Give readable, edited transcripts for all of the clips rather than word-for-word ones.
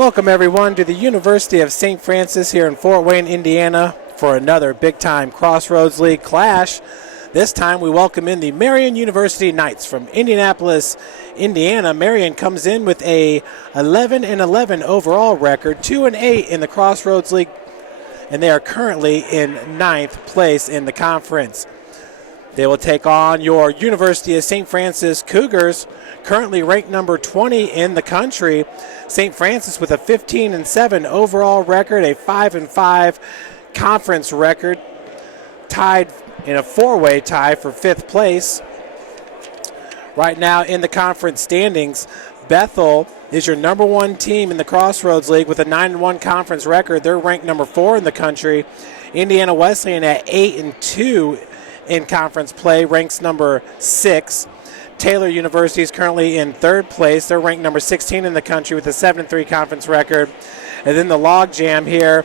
Welcome everyone to the University of St. Francis here in Fort Wayne, Indiana for another big-time Crossroads League clash. This time we welcome in the Marian University Knights from Indianapolis, Indiana. Marian comes in with a 11-11 overall record, 2-8 in the Crossroads League, and they are currently in 9th place in the conference. They will take on your University of St. Francis Cougars, currently ranked number 20 in the country. St. Francis with a 15-7 overall record, a 5-5 conference record, tied in a four-way tie for 5th place. Right now in the conference standings, Bethel is your number one team in the Crossroads League with a 9-1 conference record. They're ranked number 4 in the country. Indiana Wesleyan at 8-2 in conference play, ranks number 6. Taylor University is currently in 3rd place. They're ranked number 16 in the country with a 7-3 conference record. And then the logjam here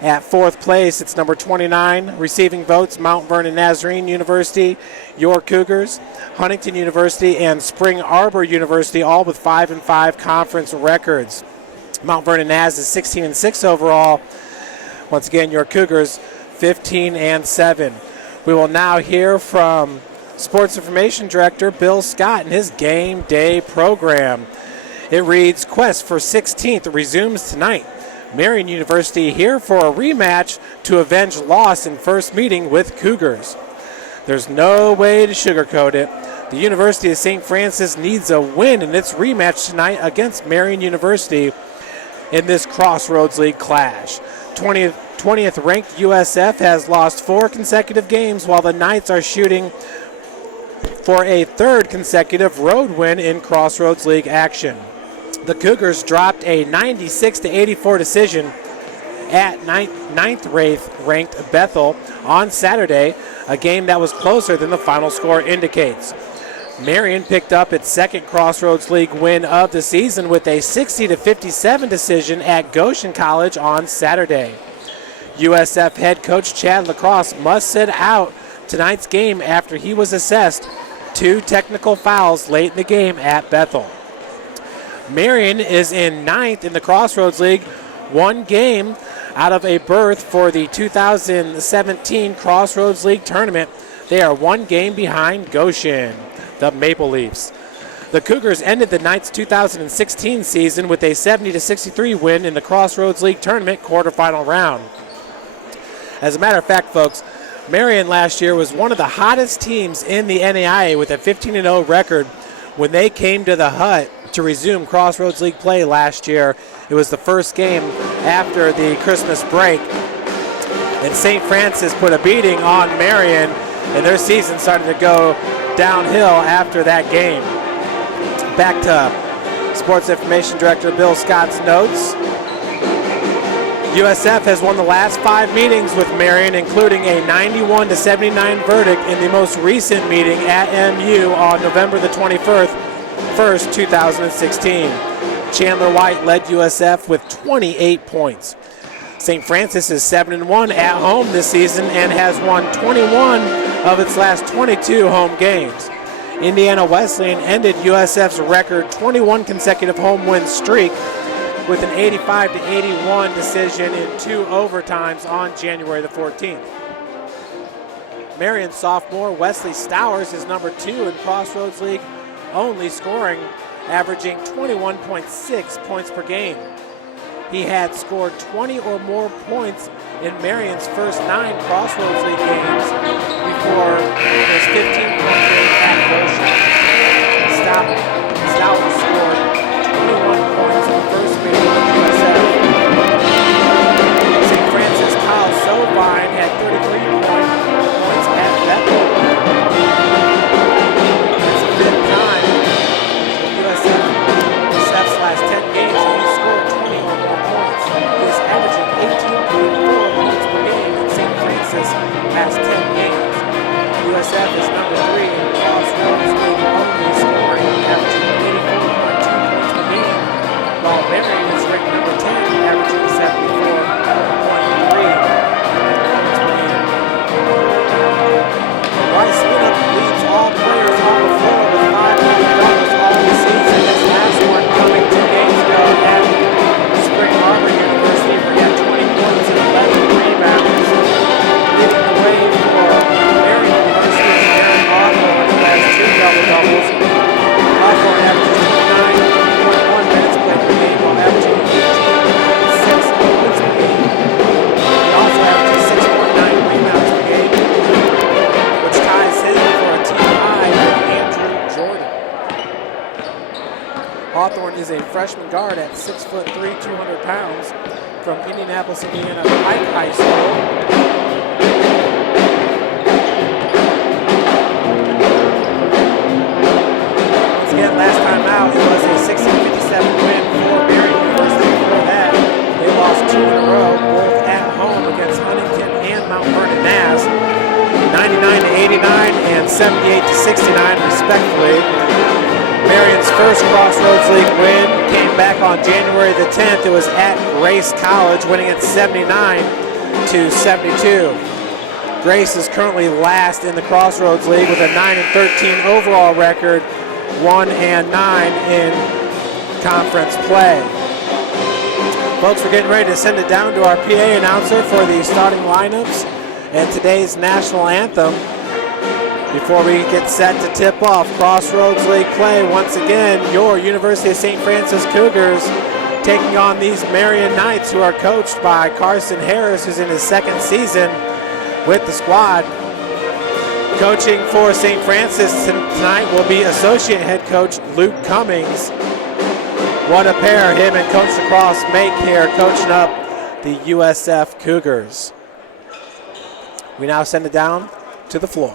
at 4th place, it's number 29, receiving votes, Mount Vernon Nazarene University, your Cougars, Huntington University, and Spring Arbor University, all with 5-5 conference records. Mount Vernon Naz is 16-6 overall. Once again, your Cougars 15-7. We will now hear from Sports Information Director Bill Scott and his game day program. It reads, Quest for 16th resumes tonight. Marian University here for a rematch to avenge loss in first meeting with Cougars. There's no way to sugarcoat it. The University of St. Francis needs a win in its rematch tonight against Marian University in this Crossroads League clash. 20th ranked USF has lost 4 consecutive games, while the Knights are shooting for a 3rd consecutive road win in Crossroads League action. The dropped a 96-84 decision at 9th ranked Bethel on Saturday, a game that was closer than the final score indicates. Marian picked up its 2nd Crossroads League win of the season with a 60-57 decision at Goshen College on Saturday. USF head coach Chad Lacrosse must sit out tonight's game after he was assessed 2 technical fouls late in the game at Bethel. Marian is in 9th in the Crossroads League, 1 game out of a berth for the 2017 Crossroads League tournament. They are 1 game behind Goshen, the Maple Leafs. The Cougars ended the Knights' 2016 season with a 70-63 win in the Crossroads League tournament quarterfinal round. As a matter of fact, folks, Marian last year was one of the hottest teams in the NAIA with a 15-0 record when they came to the Hut to resume Crossroads League play last year. It was the first game after the Christmas break, and St. Francis put a beating on Marian, and their season started to go downhill after that game. Back to Sports Information Director Bill Scott's notes. USF has won the last 5 meetings with Marian, including a 91-79 verdict in the most recent meeting at MU on November the 21st, 2016. Chandler White led USF with 28 points. St. Francis is 7-1 at home this season and has won 21 of its last 22 home games. Indiana Wesleyan ended USF's record 21 consecutive home win streak with an 85-81 decision in 2 overtimes on January the 14th. Marian sophomore Wesley Stowers is number 2 in Crossroads League, only scoring, averaging 21.6 points per game. He had scored 20 or more points in Marian's first 9 Crossroads League games before his 15-point game at Goshen. Stowers scored 21 points in the first meeting with USF. St. Francis Kyle Sovine had 33 points at Bethel. It's the 5th time in USF's last 10 games that he scored 20 or more points. He is averaging 18.4 points per game in St. Francis' last 10 games. USF is number 3 in Crossroads League only scoring, averaging 84.2 points per game, while Marian is ranked number 10, averaging 74.3 points per game. Bryce Lienhoop leads all players on the floor with 5 doubles all the season. His last one coming 2 games ago at freshman guard at 6'3", 200 pounds from Indianapolis, Indiana Pike High School. Again, last time out, it was a 16-57 win for Marian University. Before that, they lost 2 in a row, both at home against Huntington and Mount Vernon Naz, 99-89 and 78-69, respectively. Marian's first Crossroads League win came back on January the 10th. It was at Grace College, winning at 79-72. Grace is currently last in the Crossroads League with a 9-13 overall record, 1-9 in conference play. Folks, we're getting ready to send it down to our PA announcer for the starting lineups and today's national anthem. Before we get set to tip off Crossroads League play, once again, your University of St. Francis Cougars taking on these Marian Knights, who are coached by Carson Harris, who's in his second season with the squad. Coaching for St. Francis tonight will be associate head coach Luke Cummings. What a pair him and Coach Lacrosse make here, coaching up the USF Cougars. We now send it down to the floor.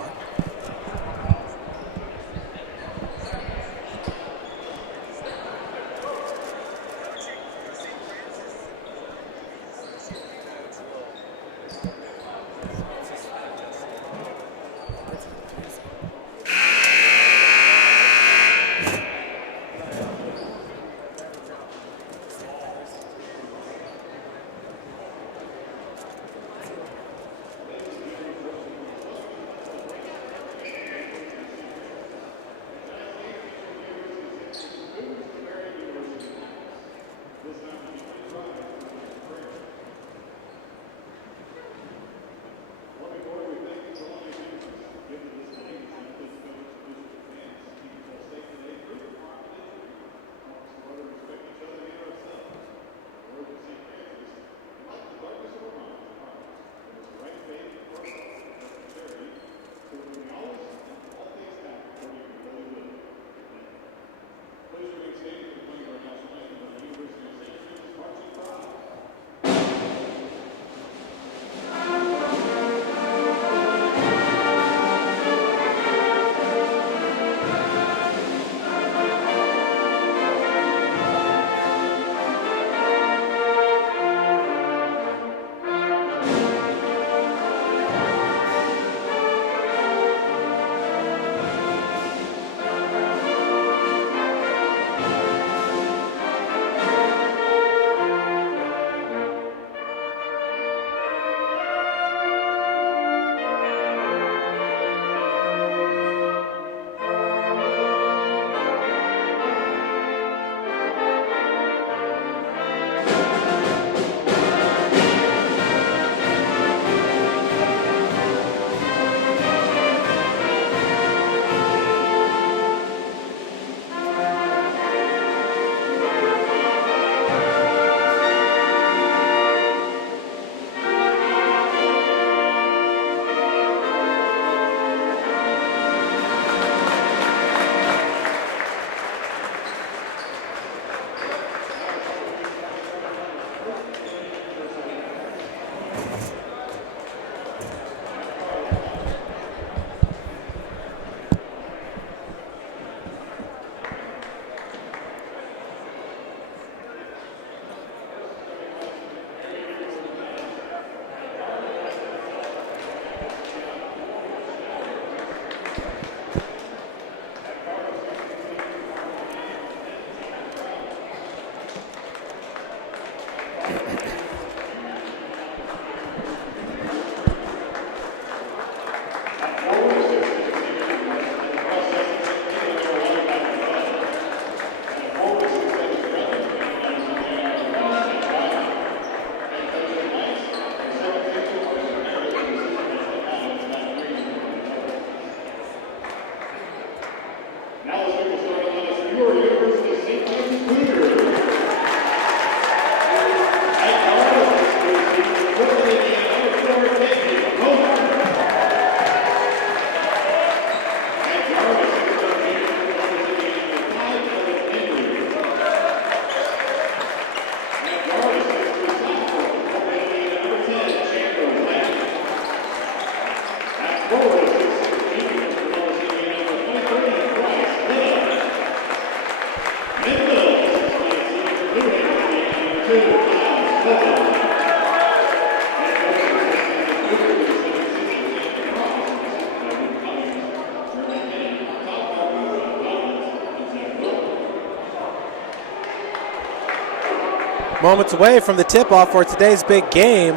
moments away from the tip-off for today's big game.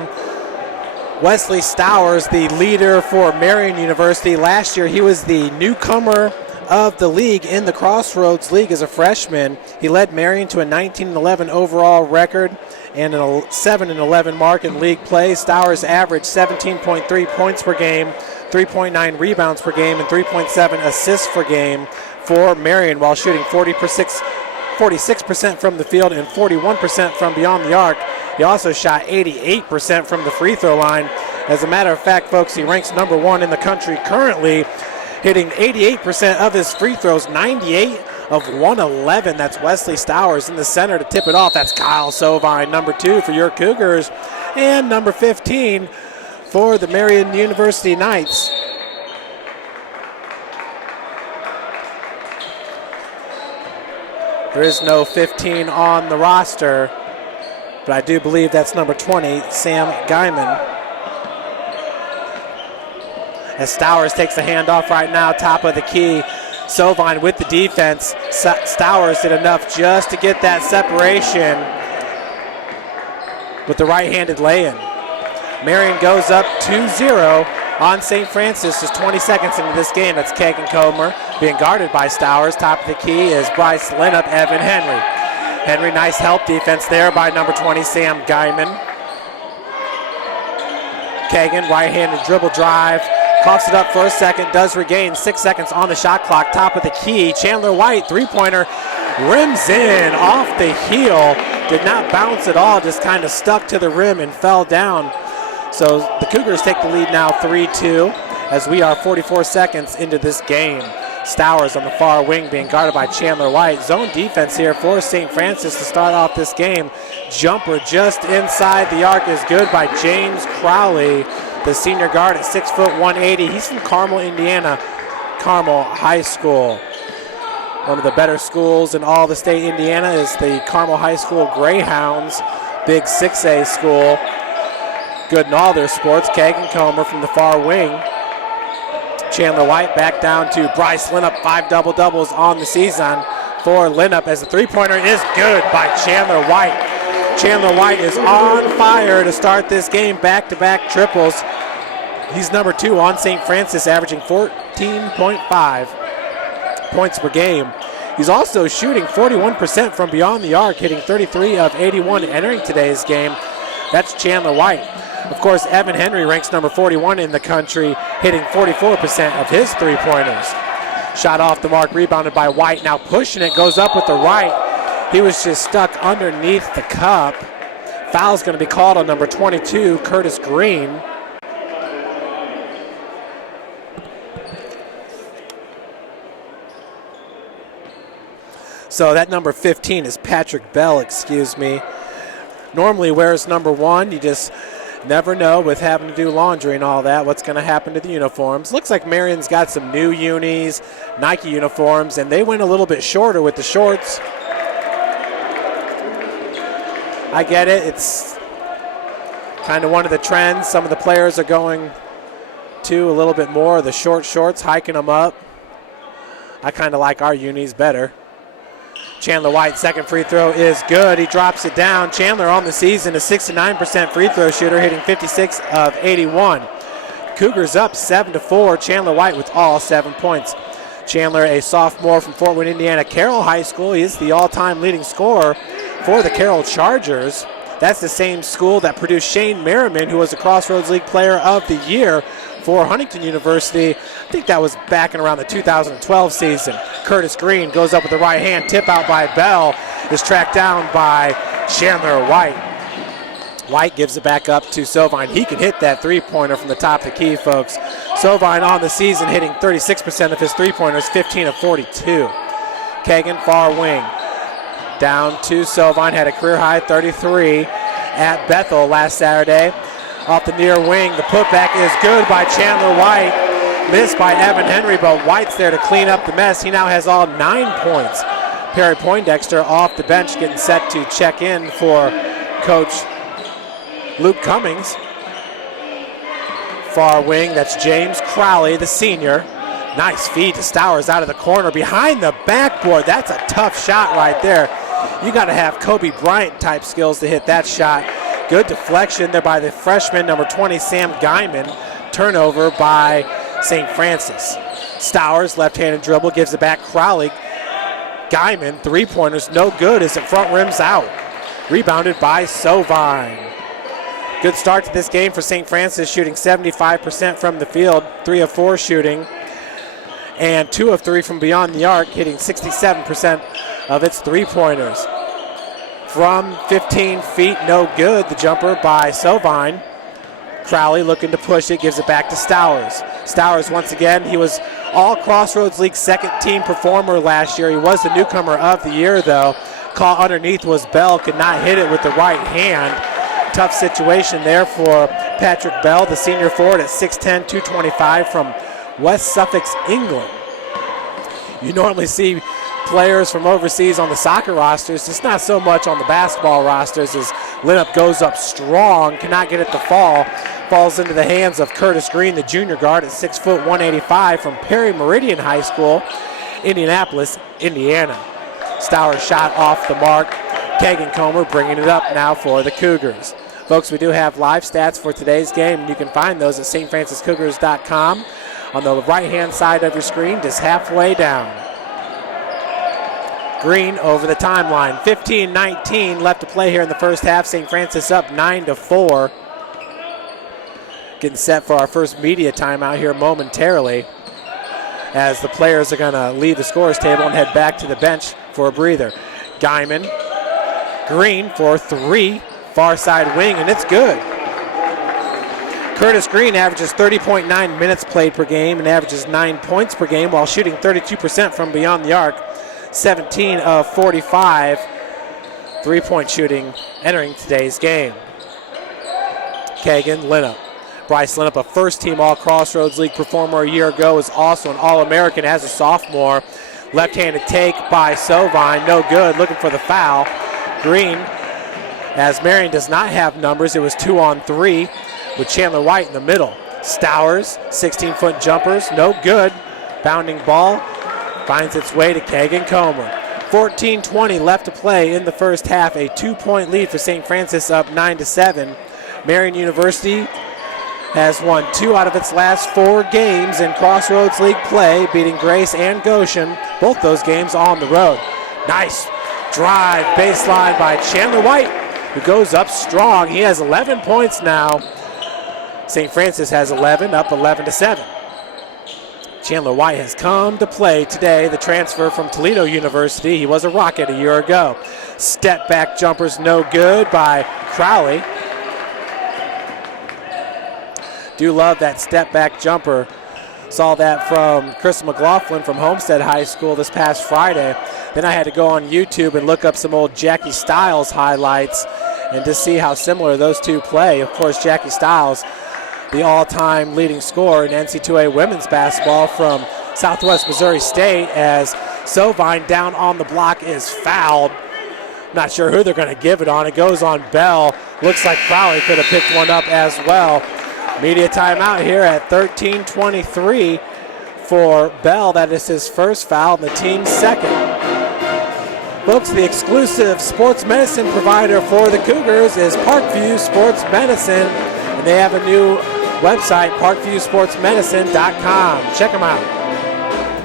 Wesley Stowers, the leader for Marian University. Last year, he was the newcomer of the league in the Crossroads League as a freshman. He led Marian to a 19-11 overall record and a 7-11 mark in league play. Stowers averaged 17.3 points per game, 3.9 rebounds per game, and 3.7 assists per game for Marian, while shooting 46% from the field and 41% from beyond the arc. He also shot 88% from the free throw line. As a matter of fact, folks, he ranks number 1 in the country currently, hitting 88% of his free throws, 98 of 111. That's Wesley Stowers in the center to tip it off. That's Kyle Sovine, number 2 for your Cougars, and number 15 for the Marian University Knights. There is no 15 on the roster, but I do believe that's number 20, Sam Guyman. As Stowers takes the handoff right now, top of the key. Sovine with the defense. Stowers did enough just to get that separation with the right-handed lay-in. Marian goes up 2-0 on St. Francis. Just 20 seconds into this game. That's Kegan Comer being guarded by Stowers. Top of the key is Bryce Lienhoop, Evan Henry. Henry, nice help defense there by number 20, Sam Guyman. Kegan, right-handed dribble drive. Coughs it up for a second, does regain 6 seconds on the shot clock. Top of the key, Chandler White, three-pointer, rims in off the heel. Did not bounce at all, just kind of stuck to the rim and fell down. So the Cougars take the lead now 3-2 as we are 44 seconds into this game. Stowers on the far wing being guarded by Chandler White. Zone defense here for St. Francis to start off this game. Jumper just inside the arc is good by James Crowley, the senior guard at 6 foot 180. He's from Carmel, Indiana, Carmel High School. One of the better schools in all the state of Indiana is the Carmel High School Greyhounds, big 6A school. Good in all their sports. Kegan Comer from the far wing. Chandler White back down to Bryce Lienhoop, 5 double-doubles on the season for Lienhoop as the three-pointer is good by Chandler White. Chandler White is on fire to start this game, back-to-back triples. He's number 2 on St. Francis, averaging 14.5 points per game. He's also shooting 41% from beyond the arc, hitting 33 of 81 entering today's game. That's Chandler White. Of course, Evan Henry ranks number 41 in the country, hitting 44% of his three-pointers. Shot off the mark, rebounded by White. Now pushing it, goes up with the right. He was just stuck underneath the cup. Foul's going to be called on number 22, Curtis Green. So that number 15 is Patrick Bell, excuse me. Normally wears number 1. You just never know with having to do laundry and all that what's going to happen to the uniforms. Looks like Marian's got some new unis, Nike uniforms, and they went a little bit shorter with the shorts. I get it. It's kind of one of the trends. Some of the players are going to a little bit more of the short shorts, hiking them up. I kind of like our unis better. Chandler White, second free throw is good. He drops it down. Chandler on the season, a 69% free throw shooter, hitting 56 of 81. Cougars up 7-4. Chandler White with all 7 points. Chandler, a sophomore from Fort Wayne, Indiana, Carroll High School. He is the all-time leading scorer for the Carroll Chargers. That's the same school that produced Shane Merriman, who was the Crossroads League Player of the Year for Huntington University. I think that was back in around the 2012 season. Curtis Green goes up with the right hand. Tip out by Bell is tracked down by Chandler White. White gives it back up to Sovine. He can hit that three-pointer from the top of the key, folks. Sovine on the season hitting 36% of his three-pointers, 15 of 42. Kegan, far wing. Down to Sovine, had a career-high 33 at Bethel last Saturday. Off the near wing, the putback is good by Chandler White. Missed by Evan Henry, but White's there to clean up the mess. He now has all 9 points. Perry Poindexter off the bench getting set to check in for Coach Luke Cummings. Far wing, that's James Crowley, the senior. Nice feed to Stowers out of the corner behind the backboard. That's a tough shot right there. You got to have Kobe Bryant type skills to hit that shot. Good deflection there by the freshman, number 20, Sam Guyman. Turnover by St. Francis. Stowers, left-handed dribble, gives it back. Crowley. Guyman, three-pointers, no good as the front rim's out. Rebounded by Sovine. Good start to this game for St. Francis, shooting 75% from the field, 3 of 4 shooting, and 2 of 3 from beyond the arc, hitting 67% of its three-pointers. From 15 feet, no good. The jumper by Sovine. Crowley looking to push it, gives it back to Stowers. Stowers once again, he was all Crossroads League second-team performer last year. He was the newcomer of the year, though. Call underneath was Bell, could not hit it with the right hand. Tough situation there for Patrick Bell, the senior forward at 6'10", 225 from West Suffolk, England. You normally see players from overseas on the soccer rosters, just not so much on the basketball rosters, as Lienhoop goes up strong, cannot get it to fall. Falls into the hands of Curtis Green, the junior guard at 6 foot 185 from Perry Meridian High School, Indianapolis, Indiana. Stowers shot off the mark. Kegan Comer bringing it up now for the Cougars. Folks, we do have live stats for today's game, and you can find those at stfranciscougars.com on the right-hand side of your screen, just halfway down. Green over the timeline. 15-19 left to play here in the first half. St. Francis up 9-4. Getting set for our first media timeout here momentarily, as the players are going to leave the scorer's table and head back to the bench for a breather. Guyman, Green for 3, far side wing, and it's good. Curtis Green averages 30.9 minutes played per game and averages 9 points per game while shooting 32% from beyond the arc. 17 of 45 three-point shooting entering today's game. Kegan, Lienhoop. Bryce Lienhoop, a first-team All-Crossroads League performer a year ago, is also an All-American as a sophomore. Left-handed take by Sovine, no good, looking for the foul. Green, as Marian does not have numbers, it was 2-on-3 with Chandler White in the middle. Stowers, 16-foot jumpers, no good. Bounding ball finds its way to Kegan Comer. 14-20 left to play in the first half. A 2-point lead for St. Francis, up 9-7. Marian University has won 2 out of its last 4 games in Crossroads League play, beating Grace and Goshen, both those games on the road. Nice drive, baseline by Chandler White, who goes up strong. He has 11 points now. St. Francis has 11, up 11-7. Chandler White has come to play today, the transfer from Toledo University. He was a Rocket a year ago. Step back jumpers no good by Crowley. Do love that step back jumper. Saw that from Chris McLaughlin from Homestead High School this past Friday. Then I had to go on YouTube and look up some old Jackie Stiles highlights and to see how similar those two play. Of course, Jackie Stiles, the all-time leading scorer in NC2A women's basketball from Southwest Missouri State, as Sovine down on the block is fouled. Not sure who they're going to give it on. It goes on Bell. Looks like Crowley could have picked one up as well. Media timeout here at 13:23 for Bell. That is his first foul and the team's second. Folks, the exclusive sports medicine provider for the Cougars is Parkview Sports Medicine, and they have a new website, parkviewsportsmedicine.com. Check them out.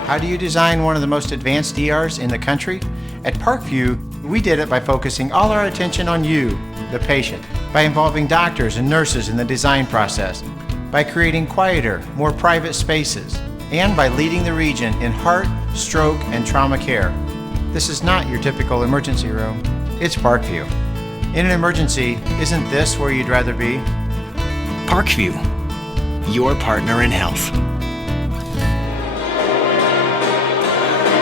How do you design one of the most advanced ERs in the country? At Parkview, we did it by focusing all our attention on you, the patient, by involving doctors and nurses in the design process, by creating quieter, more private spaces, and by leading the region in heart, stroke, and trauma care. This is not your typical emergency room. It's Parkview. In an emergency, isn't this where you'd rather be? Parkview, your partner in health.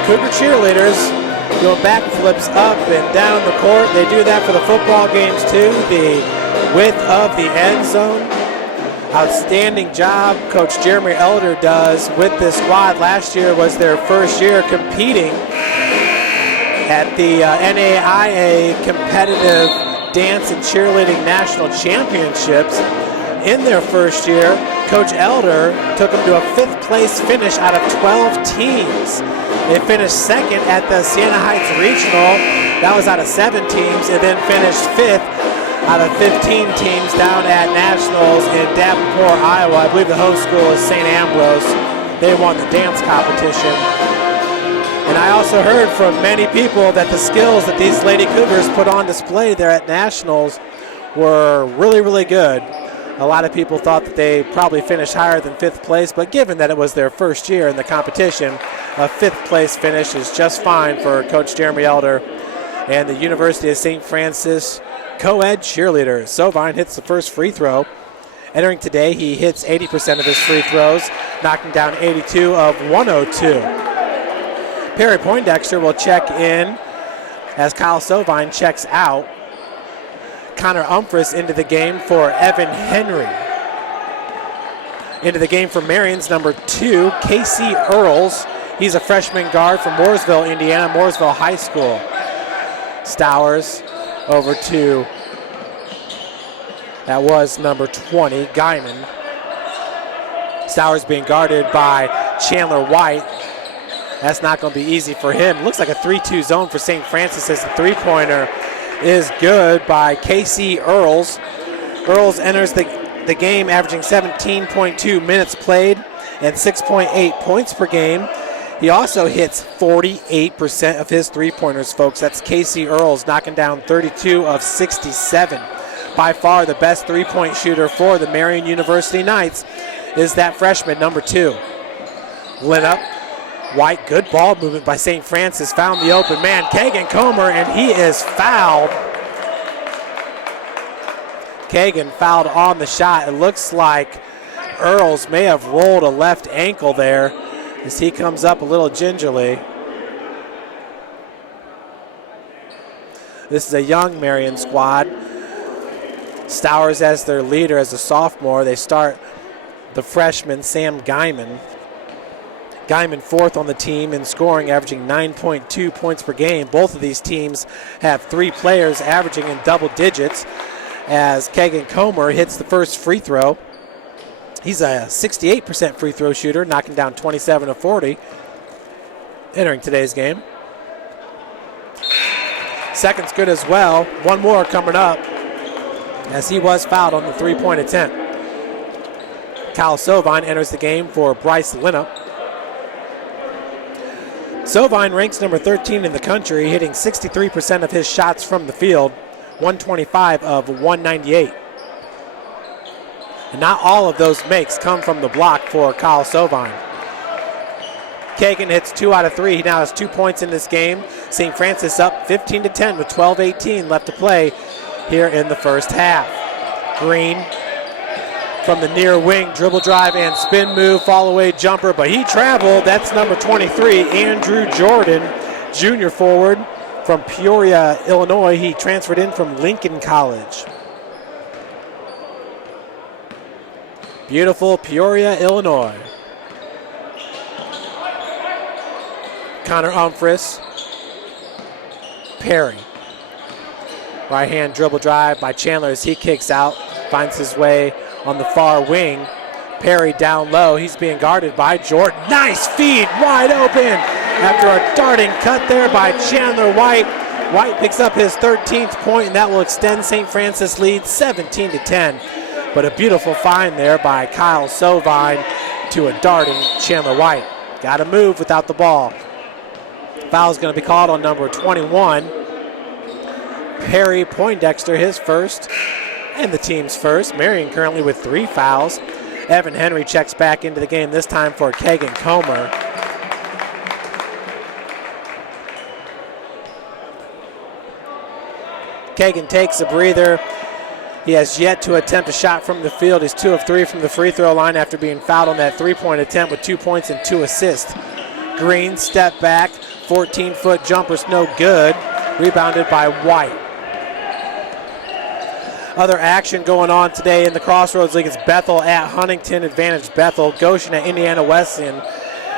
Cougar cheerleaders doing backflips up and down the court. They do that for the football games too. The width of the end zone. Outstanding job Coach Jeremy Elder does with this squad. Last year was their first year competing at the NAIA competitive dance and cheerleading national championships. In their first year, Coach Elder took them to a 5th place finish out of 12 teams. They finished second at the Siena Heights Regional. That was out of 7 teams, and then finished 5th out of 15 teams down at Nationals in Davenport, Iowa. I believe the host school is St. Ambrose. They won the dance competition. And I also heard from many people that the skills that these Lady Cougars put on display there at Nationals were really, really good. A lot of people thought that they probably finished higher than 5th place, but given that it was their first year in the competition, a 5th place finish is just fine for Coach Jeremy Elder and the University of St. Francis co-ed cheerleaders. Sovine hits the first free throw. Entering today, he hits 80% of his free throws, knocking down 82 of 102. Perry Poindexter will check in as Kyle Sovine checks out. Connor Umphris into the game for Evan Henry. Into the game for Marian's number 2, Casey Earls. He's a freshman guard from Mooresville, Indiana, Mooresville High School. Stowers over to, that was number 20, Guyman. Stowers being guarded by Chandler White. That's not going to be easy for him. Looks like a 3-2 zone for St. Francis as the three-pointer is good by Casey Earls. Earls enters the game averaging 17.2 minutes played and 6.8 points per game. He also hits 48% of his three-pointers, folks. That's Casey Earls knocking down 32 of 67. By far the best three-point shooter for the Marian University Knights is that freshman, number 2. Lienhoop. White, good ball movement by St. Francis, found the open man, Kegan Comer, and he is fouled. Kegan fouled on the shot. It looks like Earls may have rolled a left ankle there as he comes up a little gingerly. This is a young Marian squad. Stowers as their leader as a sophomore. They start the freshman, Sam Guyman. Guyman 4th on the team in scoring, averaging 9.2 points per game. Both of these teams have 3 players averaging in double digits as Kegan Comer hits the first free throw. He's a 68% free throw shooter, knocking down 27 of 40 entering today's game. Second's good as well. One more coming up as he was fouled on the three-point attempt. Kyle Sovine enters the game for Bryce Lienhoop. Sovine ranks number 13 in the country, hitting 63% of his shots from the field, 125 of 198. And not all of those makes come from the block for Kyle Sovine. Kegan hits 2 out of 3. He now has 2 points in this game. St. Francis up 15-10 with 12:18 left to play here in the first half. Green from the near wing, dribble drive and spin move, fall away jumper, but he traveled. That's number 23, Andrew Jordan, junior forward from Peoria, Illinois. He transferred in from Lincoln College. Beautiful Peoria, Illinois. Connor Umphris. Perry. Right hand dribble drive by Chandler as he kicks out, finds his way on the far wing. Perry down low. He's being guarded by Jordan. Nice feed, wide open. After a darting cut there by Chandler White. White picks up his 13th point, and that will extend St. Francis lead 17-10. But a beautiful find there by Kyle Sovine to a darting Chandler White. Got to move without the ball. Foul's going to be called on number 21. Perry Poindexter, his first, and the team's first. Marian currently with 3 fouls. Evan Henry checks back into the game, this time for Kegan Comer. Kegan takes a breather. He has yet to attempt a shot from the field. He's 2 of 3 from the free throw line after being fouled on that 3-point attempt with 2 points and 2 assists. Green, step back, 14-foot jumper's no good. Rebounded by White. Other action going on today in the Crossroads League is Bethel at Huntington, advantage Bethel. Goshen at Indiana Wesleyan,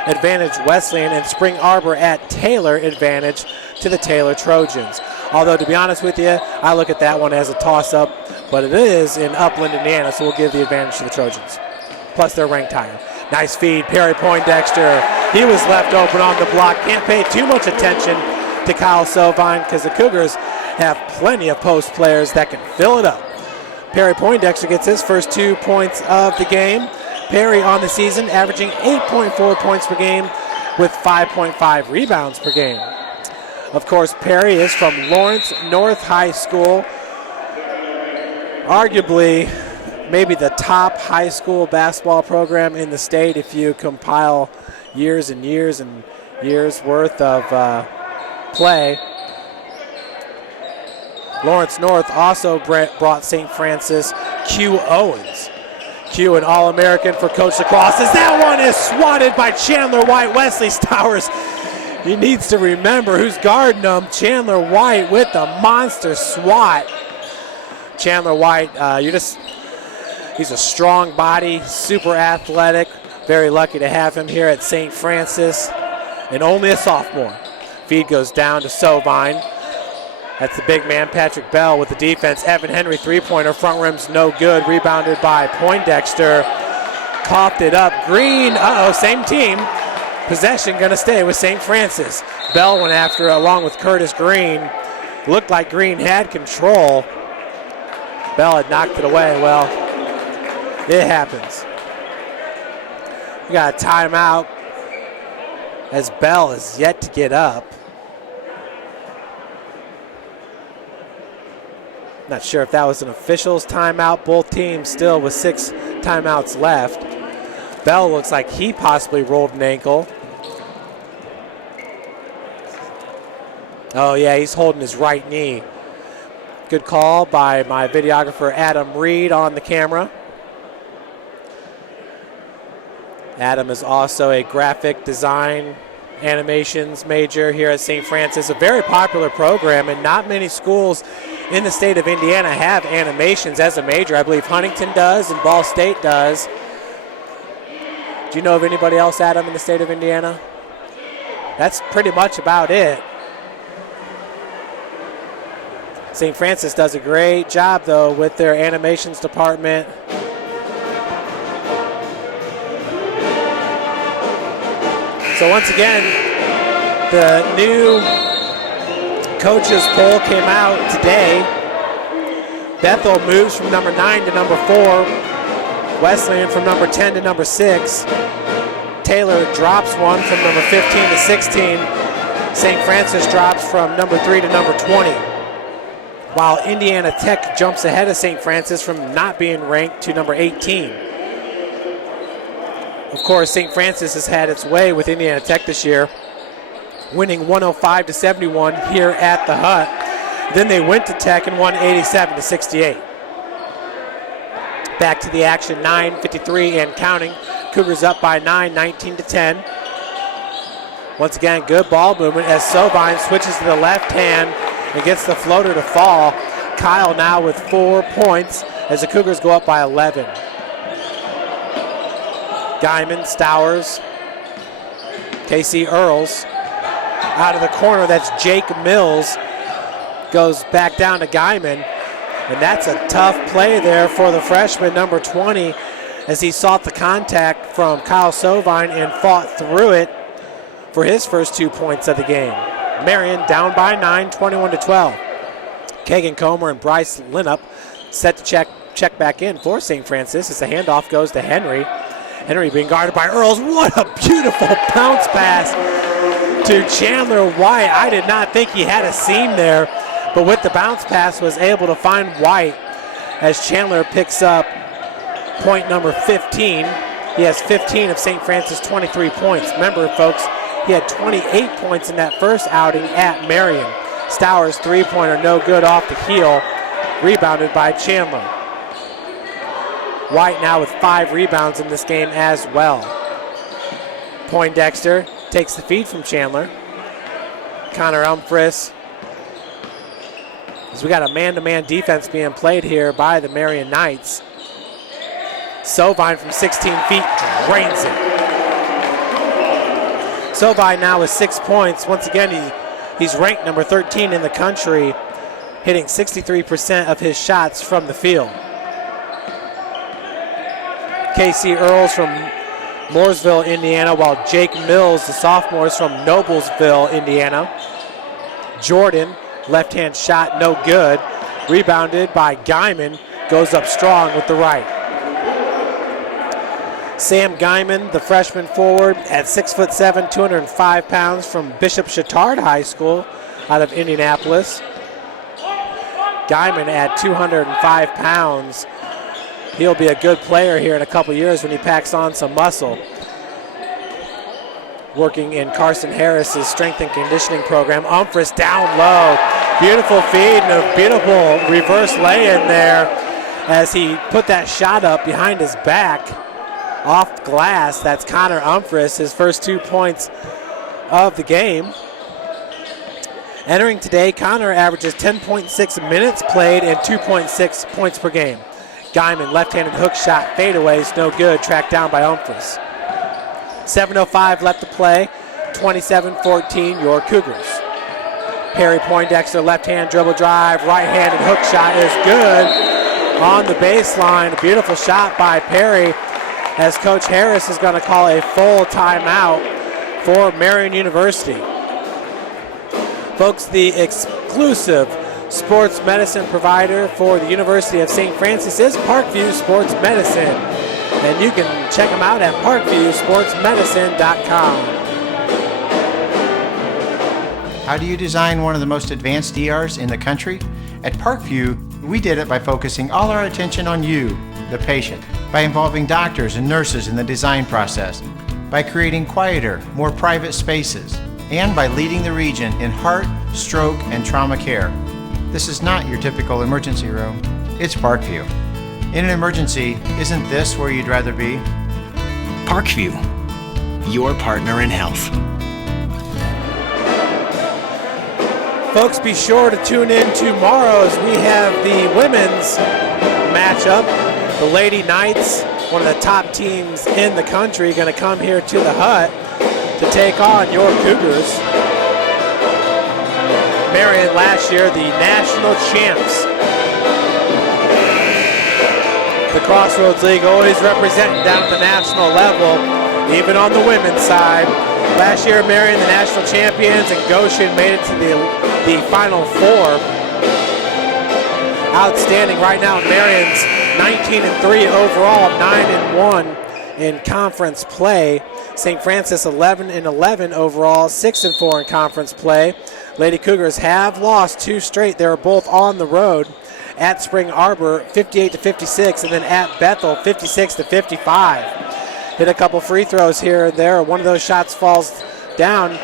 advantage Wesleyan. And Spring Arbor at Taylor, advantage to the Taylor Trojans. Although, to be honest with you, I look at that one as a toss-up, but it is in Upland, Indiana, so we'll give the advantage to the Trojans. Plus, they're ranked higher. Nice feed, Perry Poindexter. He was left open on the block. Can't pay too much attention to Kyle Sovine because the Cougars have plenty of post players that can fill it up. Perry Poindexter gets his first 2 points of the game. Perry on the season averaging 8.4 points per game with 5.5 rebounds per game. Of course, Perry is from Lawrence North High School, arguably maybe the top high school basketball program in the state if you compile years and years and years worth of play. Lawrence North also brought St. Francis Q Owens. Q, an All-American for Coach Lacrosse. As that one is swatted by Chandler White. Wesley Stowers, he needs to remember who's guarding him. Chandler White with the monster swat. Chandler White, he's a strong body, super athletic. Very lucky to have him here at St. Francis, and only a sophomore. Feed goes down to Sovine. That's the big man, Patrick Bell, with the defense. Evan Henry, three-pointer, front rim's no good. Rebounded by Poindexter. Coughed it up. Green, same team. Possession gonna stay with St. Francis. Bell went after it along with Curtis Green. Looked like Green had control. Bell had knocked it away. Well, it happens. We got a timeout as Bell is yet to get up. Not sure if that was an official's timeout. Both teams still with 6 timeouts left. Bell looks like he possibly rolled an ankle. Oh yeah, he's holding his right knee. Good call by my videographer Adam Reed on the camera. Adam is also a graphic design animations major here at St. Francis. A very popular program, and not many schools in the state of Indiana have animations as a major. I believe Huntington does and Ball State does. Do you know of anybody else, Adam, in the state of Indiana? That's pretty much about it. St. Francis does a great job, though, with their animations department. So once again, the new coaches poll came out today. Bethel moves from number 9 to number 4. Wesleyan from number 10 to number 6. Taylor drops one from number 15 to 16. St. Francis drops from number 3 to number 20. While Indiana Tech jumps ahead of St. Francis from not being ranked to number 18. Of course, St. Francis has had its way with Indiana Tech this year, winning 105-71 here at the Hut. Then they went to Tech and won 87-68. Back to the action, 9:53 and counting. Cougars up by 9, 19-10. Once again, good ball movement as Sovine switches to the left hand and gets the floater to fall. Kyle now with 4 points as the Cougars go up by 11. Guyman, Stowers, Casey Earls. Out of the corner, that's Jake Mills. Goes back down to Guyman. And that's a tough play there for the freshman, number 20, as he sought the contact from Kyle Sovine and fought through it for his first 2 points of the game. Marian down by 9, 21-12. Kegan Comer and Bryce Lienhoop set to check back in for St. Francis as the handoff goes to Henry. Henry being guarded by Earls. What a beautiful bounce pass to Chandler White. I did not think he had a seam there, but with the bounce pass was able to find White as Chandler picks up point number 15. He has 15 of St. Francis' 23 points. Remember, folks, he had 28 points in that first outing at Marian. Stowers' three-pointer no good off the heel, rebounded by Chandler. White now with 5 rebounds in this game as well. Poindexter takes the feed from Chandler. Connor Umfris. As we got a man-to-man defense being played here by the Marian Knights. Sovine from 16 feet drains it. Sovine now with 6 points. Once again, he's ranked number 13 in the country, hitting 63% of his shots from the field. Casey Earls from Mooresville, Indiana, while Jake Mills, the sophomore, is from Noblesville, Indiana. Jordan, left-hand shot, no good. Rebounded by Guyman, goes up strong with the right. Sam Guyman, the freshman forward, at 6'7", 205 pounds, from Bishop Chatard High School out of Indianapolis. Guyman at 205 pounds. He'll be a good player here in a couple years when he packs on some muscle. Working in Carson Harris's strength and conditioning program. Umphris down low. Beautiful feed and a beautiful reverse lay-in there as he put that shot up behind his back off glass. That's Connor Umphris, his first 2 points of the game. Entering today, Connor averages 10.6 minutes played and 2.6 points per game. Guyman, left-handed hook shot, fadeaways, no good, tracked down by Umphris. 7:05 left to play, 27-14, your Cougars. Perry Poindexter, left-hand dribble drive, right-handed hook shot is good on the baseline. A beautiful shot by Perry, as Coach Harris is going to call a full timeout for Marian University. Folks, the exclusive sports medicine provider for the University of St. Francis is Parkview Sports Medicine, and you can check them out at parkviewsportsmedicine.com. How do you design one of the most advanced DRs in the country? At Parkview, we did it by focusing all our attention on you, the patient, by involving doctors and nurses in the design process, by creating quieter, more private spaces, and by leading the region in heart, stroke, and trauma care. This is not your typical emergency room. It's Parkview. In an emergency, isn't this where you'd rather be? Parkview, your partner in health. Folks, be sure to tune in tomorrow as we have the women's matchup. The Lady Knights, one of the top teams in the country, going to come here to the Hut to take on your Cougars. Marian last year, the national champs. The Crossroads League always representing down at the national level, even on the women's side. Last year, Marian, the national champions, and Goshen made it to the Final Four. Outstanding right now. Marian's 19-3 overall, 9-1 in conference play. St. Francis 11-11 overall, 6-4 in conference play. Lady Cougars have lost 2 straight. They were both on the road. At Spring Arbor, 58-56, and then at Bethel, 56-55. Hit a couple free throws here and there. One of those shots falls down,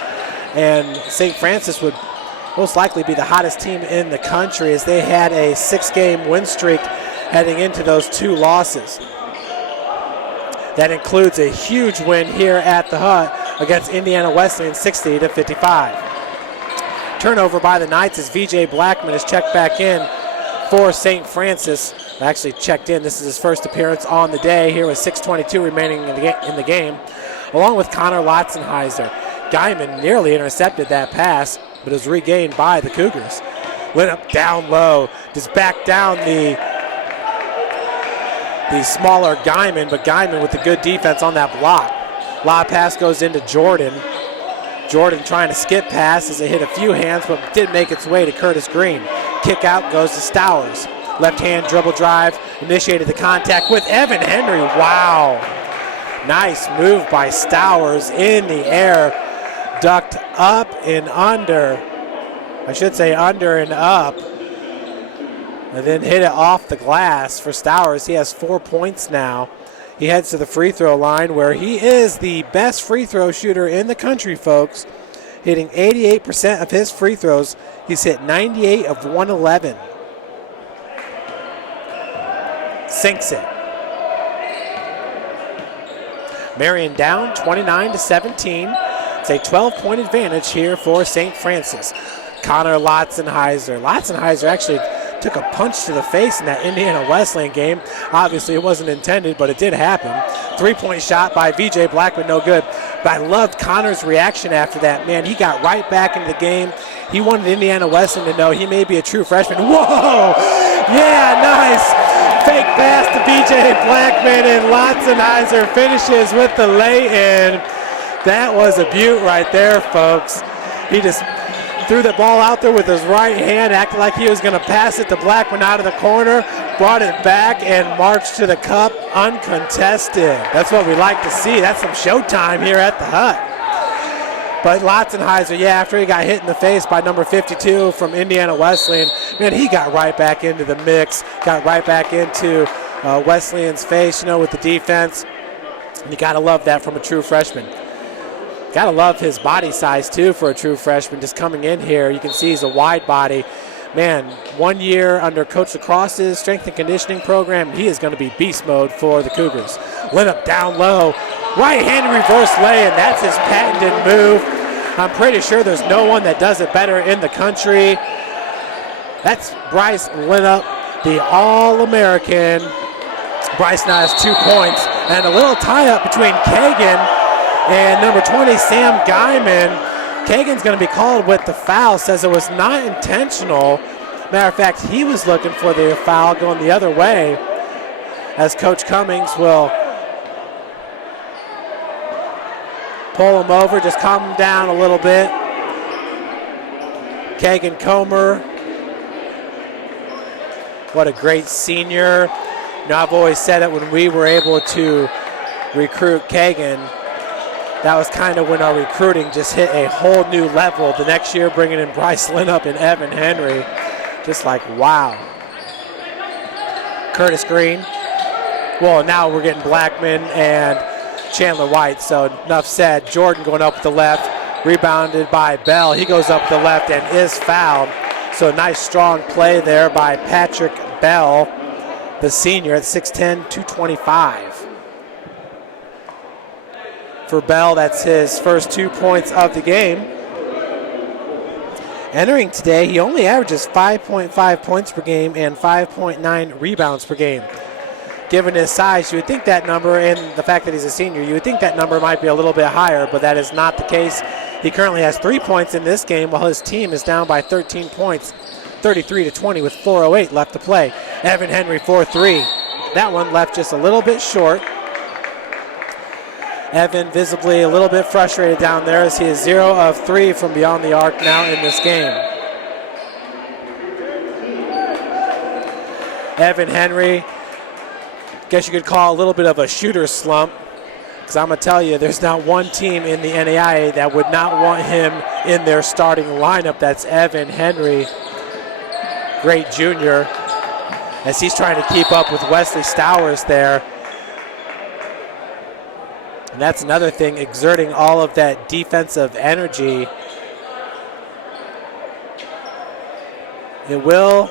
and St. Francis would most likely be the hottest team in the country, as they had a 6-game win streak heading into those 2 losses. That includes a huge win here at the Hut against Indiana Wesleyan, 60-55. Turnover by the Knights as VJ Blackman is checked back in for St. Francis. Actually checked in. This is his first appearance on the day here with 6:22 remaining in the game, along with Connor Lotzenheiser. Guyman nearly intercepted that pass, but it was regained by the Cougars. Went up down low, just back down the smaller Guyman, but Guyman with the good defense on that block. Lob pass goes into Jordan. Jordan trying to skip pass as it hit a few hands, but did make its way to Curtis Green. Kick out goes to Stowers. Left hand dribble drive, initiated the contact with Evan Henry. Wow. Nice move by Stowers in the air. Ducked up and under. I should say under and up. And then hit it off the glass for Stowers. He has 4 points now. He heads to the free throw line, where he is the best free throw shooter in the country, folks. Hitting 88% of his free throws. He's hit 98 of 111. Sinks it. Marian down 29-17. It's a 12-point advantage here for St. Francis. Connor Lotzenheiser. Lotzenheiser actually took a punch to the face in that Indiana Wesleyan game. Obviously, it wasn't intended, but it did happen. 3-point shot by VJ Blackman, no good. But I loved Connor's reaction after that. Man, he got right back into the game. He wanted Indiana Wesleyan to know he may be a true freshman. Whoa! Yeah, nice. Fake pass to B.J. Blackman, and Lotzenheiser finishes with the lay-in. That was a beaut right there, folks. He just threw the ball out there with his right hand, acted like he was going to pass it to Blackman out of the corner, brought it back, and marched to the cup uncontested. That's what we like to see. That's some showtime here at the Hut. But Lotzenheiser, yeah, after he got hit in the face by number 52 from Indiana Wesleyan, man, he got right back into the mix, got right back into Wesleyan's face, you know, with the defense. And you got to love that from a true freshman. Got to love his body size, too, for a true freshman just coming in here. You can see he's a wide body. Man, 1 year under Coach Lacrosse's strength and conditioning program, he is going to be beast mode for the Cougars. Lienhoop down low. Right-handed reverse lay, and that's his patented move. I'm pretty sure there's no one that does it better in the country. That's Bryce Lienhoop, the All-American. Bryce now has 2 points, and a little tie-up between Kegan and number 20, Sam Guyman. Kegan's going to be called with the foul, says it was not intentional. Matter of fact, he was looking for the foul going the other way, as Coach Cummings will pull him over, just calm him down a little bit. Kegan Comer, what a great senior. You know, I've always said it when we were able to recruit Kegan, that was kind of when our recruiting just hit a whole new level. The next year, bringing in Bryce Lienhoop and Evan Henry, just like, wow. Curtis Green. Well, now we're getting Blackman and Chandler White, so enough said. Jordan going up with the left, rebounded by Bell. He goes up the left and is fouled. So nice strong play there by Patrick Bell, the senior at 6'10", 225. For Bell, that's his first 2 points of the game. Entering today, he only averages 5.5 points per game and 5.9 rebounds per game. Given his size, you would think that number, and the fact that he's a senior, you would think that number might be a little bit higher, but that is not the case. He currently has 3 points in this game, while his team is down by 13 points, 33-20, with 4:08 left to play. Evan Henry, 4-3. That one left just a little bit short. Evan visibly a little bit frustrated down there as he is 0 of 3 from beyond the arc now in this game. Evan Henry, guess you could call a little bit of a shooter slump, because I'm going to tell you, there's not one team in the NAIA that would not want him in their starting lineup. That's Evan Henry, great junior, as he's trying to keep up with Wesley Stowers there. And that's another thing, exerting all of that defensive energy. It will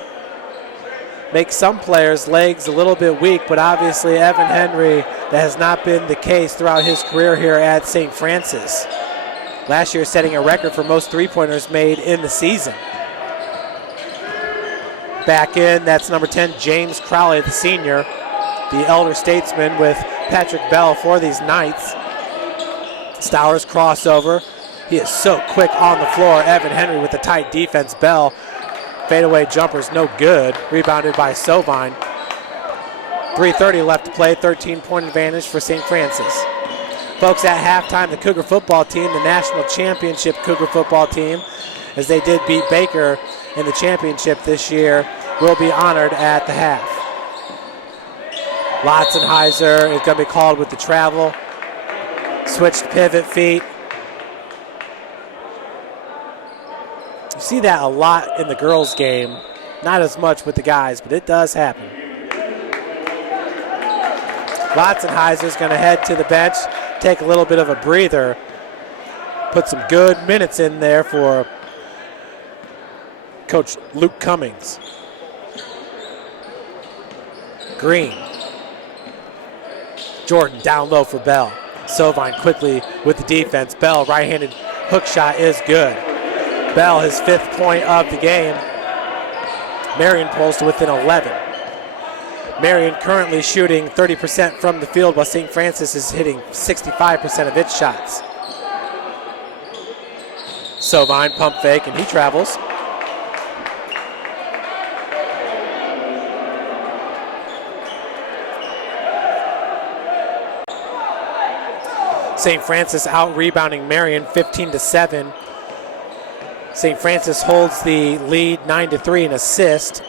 make some players' legs a little bit weak, but obviously Evan Henry, that has not been the case throughout his career here at St. Francis. Last year setting a record for most three-pointers made in the season. Back in, that's number 10, James Crowley, the senior, the elder statesman with Patrick Bell for these Knights. Stowers crossover. He is so quick on the floor. Evan Henry with the tight defense. Bell, fadeaway jumper's no good. Rebounded by Sovine. 3:30 left to play, 13-point advantage for St. Francis. Folks, at halftime, the Cougar football team, the national championship Cougar football team, as they did beat Baker in the championship this year, will be honored at the half. Lotzenheiser is going to be called with the travel. Switched pivot feet. You see that a lot in the girls' game. Not as much with the guys, but it does happen. Lotzenheiser's going to head to the bench, take a little bit of a breather, put some good minutes in there for Coach Luke Cummings. Green. Jordan down low for Bell. Sovine quickly with the defense. Bell, right-handed hook shot is good. Bell, his 5th point of the game. Marian pulls to within 11. Marian currently shooting 30% from the field, while St. Francis is hitting 65% of its shots. Sovine pump fake, and he travels. St. Francis out rebounding Marian 15-7. St. Francis holds the lead 9-3 in assist.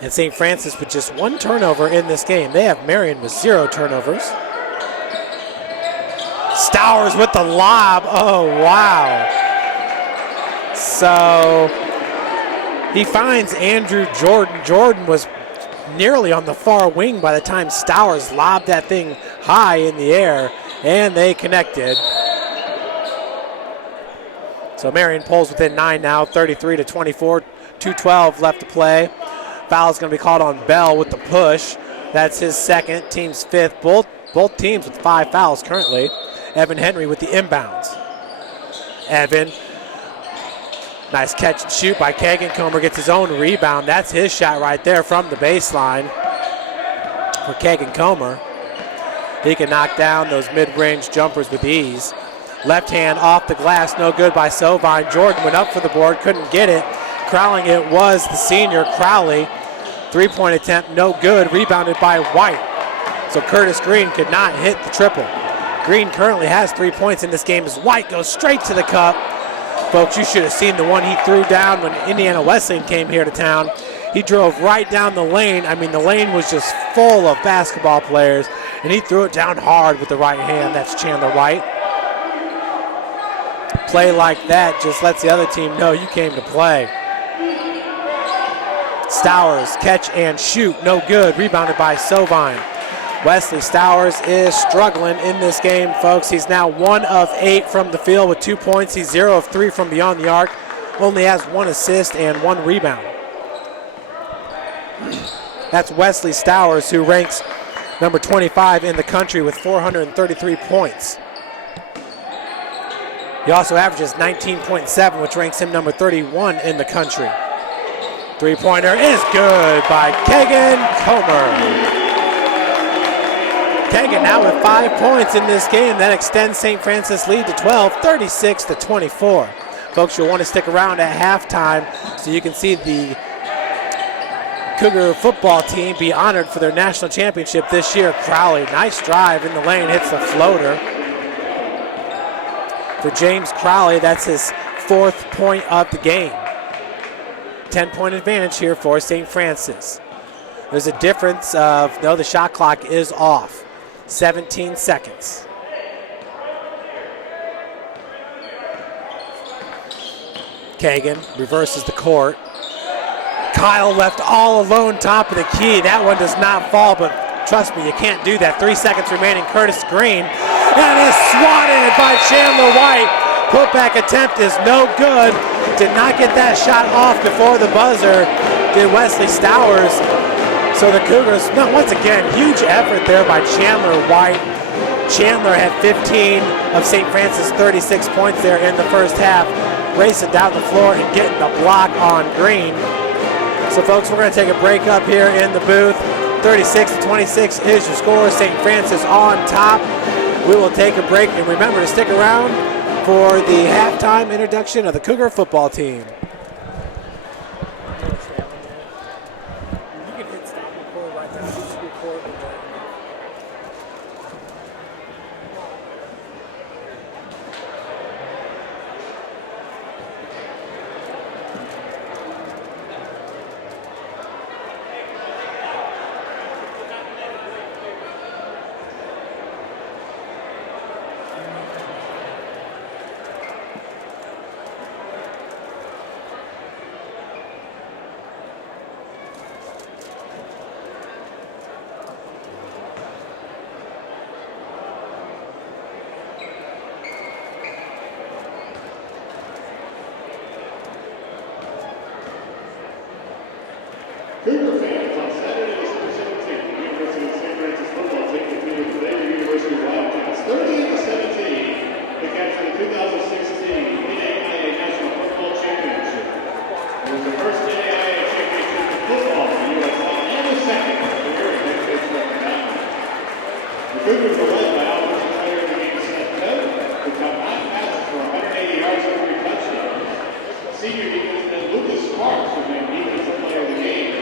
And St. Francis with just 1 turnover in this game. They have Marian with 0 turnovers. Stowers with the lob. Oh, wow. So he finds Andrew Jordan. Jordan was nearly on the far wing by the time Stowers lobbed that thing high in the air, and they connected. So Marian pulls within 9 now, 33-24, 2:12 left to play. Foul's going to be called on Bell with the push. That's his second, team's 5th. Both teams with 5 fouls currently. Evan Henry with the inbounds. Evan, nice catch and shoot by Kegan Comer, gets his own rebound. That's his shot right there from the baseline for Kegan Comer. He can knock down those mid-range jumpers with ease. Left hand off the glass, no good by Sovine. Jordan went up for the board, couldn't get it. Crowling it was the senior, Crowley. 3-point attempt, no good, rebounded by White. So Curtis Green could not hit the triple. Green currently has 3 points in this game as White goes straight to the cup. Folks, you should have seen the one he threw down when Indiana Wesleyan came here to town. He drove right down the lane. I mean, the lane was just full of basketball players, and he threw it down hard with the right hand. That's Chandler White. Play like that just lets the other team know you came to play. Stowers, catch and shoot, no good. Rebounded by Sovine. Wesley Stowers is struggling in this game, folks. He's now 1 of 8 from the field with 2 points. He's 0 of 3 from beyond the arc. Only has 1 assist and 1 rebound. That's Wesley Stowers, who ranks number 25 in the country with 433 points. He also averages 19.7, which ranks him number 31 in the country. 3-pointer is good by Kegan Comer. Kegan now with 5 points in this game. That extends St. Francis' lead to 12, 36-24. Folks, you'll want to stick around at halftime so you can see the Cougar football team be honored for their national championship this year. Crowley, nice drive in the lane, hits the floater. For James Crowley, that's his 4th point of the game. 10-point advantage here for St. Francis. There's a difference of, no, the shot clock is off. 17 seconds. Kegan reverses the court. Kyle left all alone top of the key. That one does not fall, but trust me, you can't do that. 3 seconds remaining. Curtis Green. And is swatted by Chandler White. Putback attempt is no good. Did not get that shot off before the buzzer. Did Wesley Stowers. So the Cougars, no, once again, huge effort there by Chandler White. Chandler had 15 of St. Francis' 36 points there in the first half, racing down the floor and getting the block on Green. So folks, we're going to take a break up here in the booth. 36-26 is your score. St. Francis on top. We will take a break, and remember to stick around for the halftime introduction of the Cougar football team. Cougar fans, on Saturday, December 17th, the University of St. Francis football team competed with the University of Wildcats 38-17 to capture the 2016 NAIA National Football Championship. It was the first NAIA championship in football for USA and the second career in Big Six Western Conference. The Cougars were led by offensive player of the game, Scott Kohne, who caught 9 passes for 180 yards and 3 touchdowns. Senior defenseman Lucas Sparks was named defensive player of the game.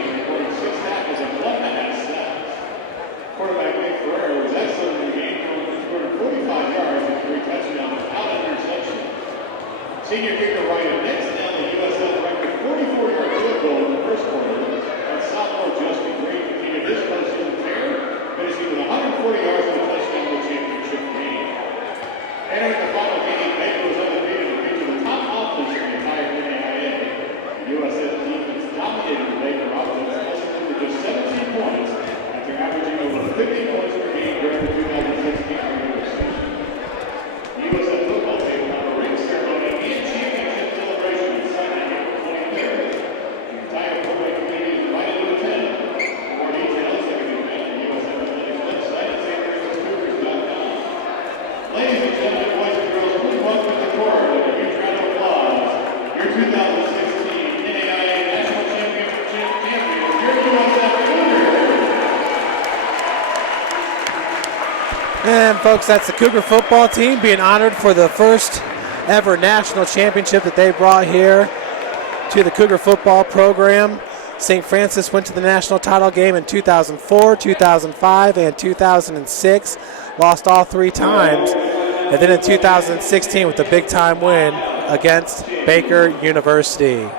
Quarterback Nick Ferrer was excellent in the game, throwing 2 Senior kicker Ryan next down the USF record 44-yard field goal in the first quarter. And sophomore Justin Green completed his postseason tear, finishing with 140 yards and a touchdown in the championship game. Entering the final game, Baker was undefeated and featured the top offense in the entire NAIA. The USF defense dominated the Baker offense, closing them to just 17 points after averaging over 50 points per game during the 2016 regular season. The USF football team will have a ring ceremony and championship celebration on Sunday, April 23rd. The entire program community is invited to attend. For more details, they can be found on the USF Athletics website at stfranciscougars.com. Ladies and gentlemen, boys and girls, please welcome the court with a huge round of applause. Your 2016 NAIA National Championship champions, your USF Cougars. And folks, that's the Cougar football team being honored for the first ever national championship that they brought here to the Cougar football program. St. Francis went to the national title game in 2004, 2005, and 2006. Lost all 3 times. And then in 2016 with a big time win against Baker University.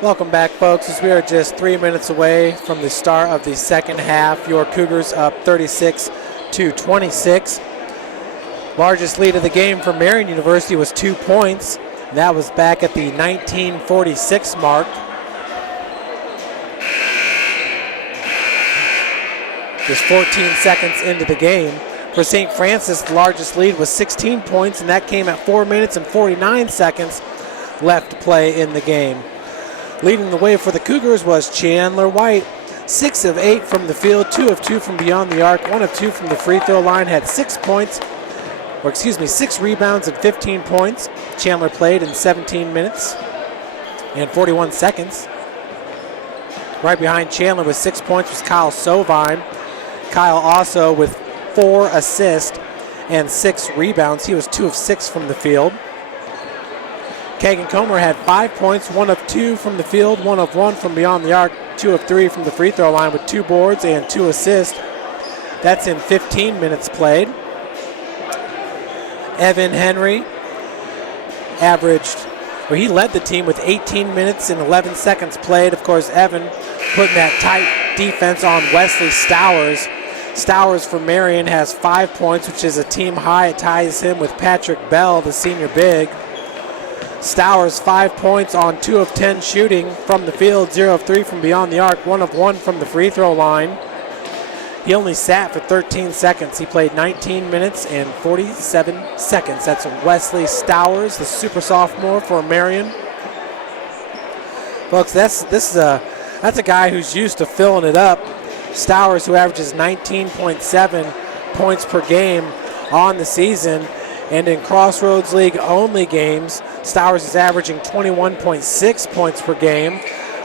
Welcome back, folks, as we are just 3 minutes away from the start of the second half. Your Cougars up 36-26. Largest lead of the game for Marian University was 2 points. That was back at the 1946 mark. Just 14 seconds into the game. For St. Francis, the largest lead was 16 points, and that came at 4 minutes and 49 seconds left to play in the game. Leading the way for the Cougars was Chandler White. 6 of 8 from the field, 2 of 2 from beyond the arc, 1 of 2 from the free throw line, had 6 rebounds and 15 points. Chandler played in 17 minutes and 41 seconds. Right behind Chandler with 6 points was Kyle Sovine. Kyle also with 4 assists and 6 rebounds. He was 2 of 6 from the field. Kegan Comer had 5 points, 1 of 2 from the field, 1 of 1 from beyond the arc, 2 of 3 from the free throw line with 2 boards and 2 assists. That's in 15 minutes played. Evan Henry he led the team with 18 minutes and 11 seconds played. Of course, Evan putting that tight defense on Wesley Stowers. Stowers for Marian has 5 points, which is a team high. It ties him with Patrick Bell, the senior big. Stowers 5 points on 2 of 10 shooting from the field, 0 of 3 from beyond the arc, 1 of 1 from the free throw line. He only sat for 13 seconds. He played 19 minutes and 47 seconds. That's Wesley Stowers, the super sophomore for Marian. Folks, that's a guy who's used to filling it up. Stowers, who averages 19.7 points per game on the season, and in Crossroads League only games, Stowers is averaging 21.6 points per game,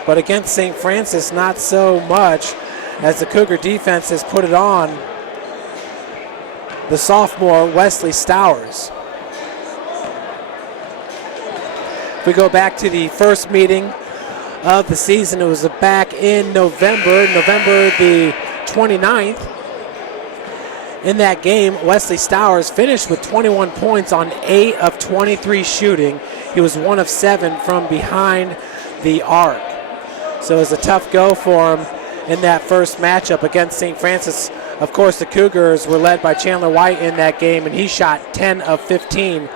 but against St. Francis, not so much, as the Cougar defense has put it on the sophomore Wesley Stowers. If we go back to the first meeting of the season, it was back in November the 29th. In that game, Wesley Stowers finished with 21 points on 8 of 23 shooting. He was 1 of 7 from behind the arc. So it was a tough go for him in that first matchup against St. Francis. Of course, the Cougars were led by Chandler White in that game, and he shot 10 of 15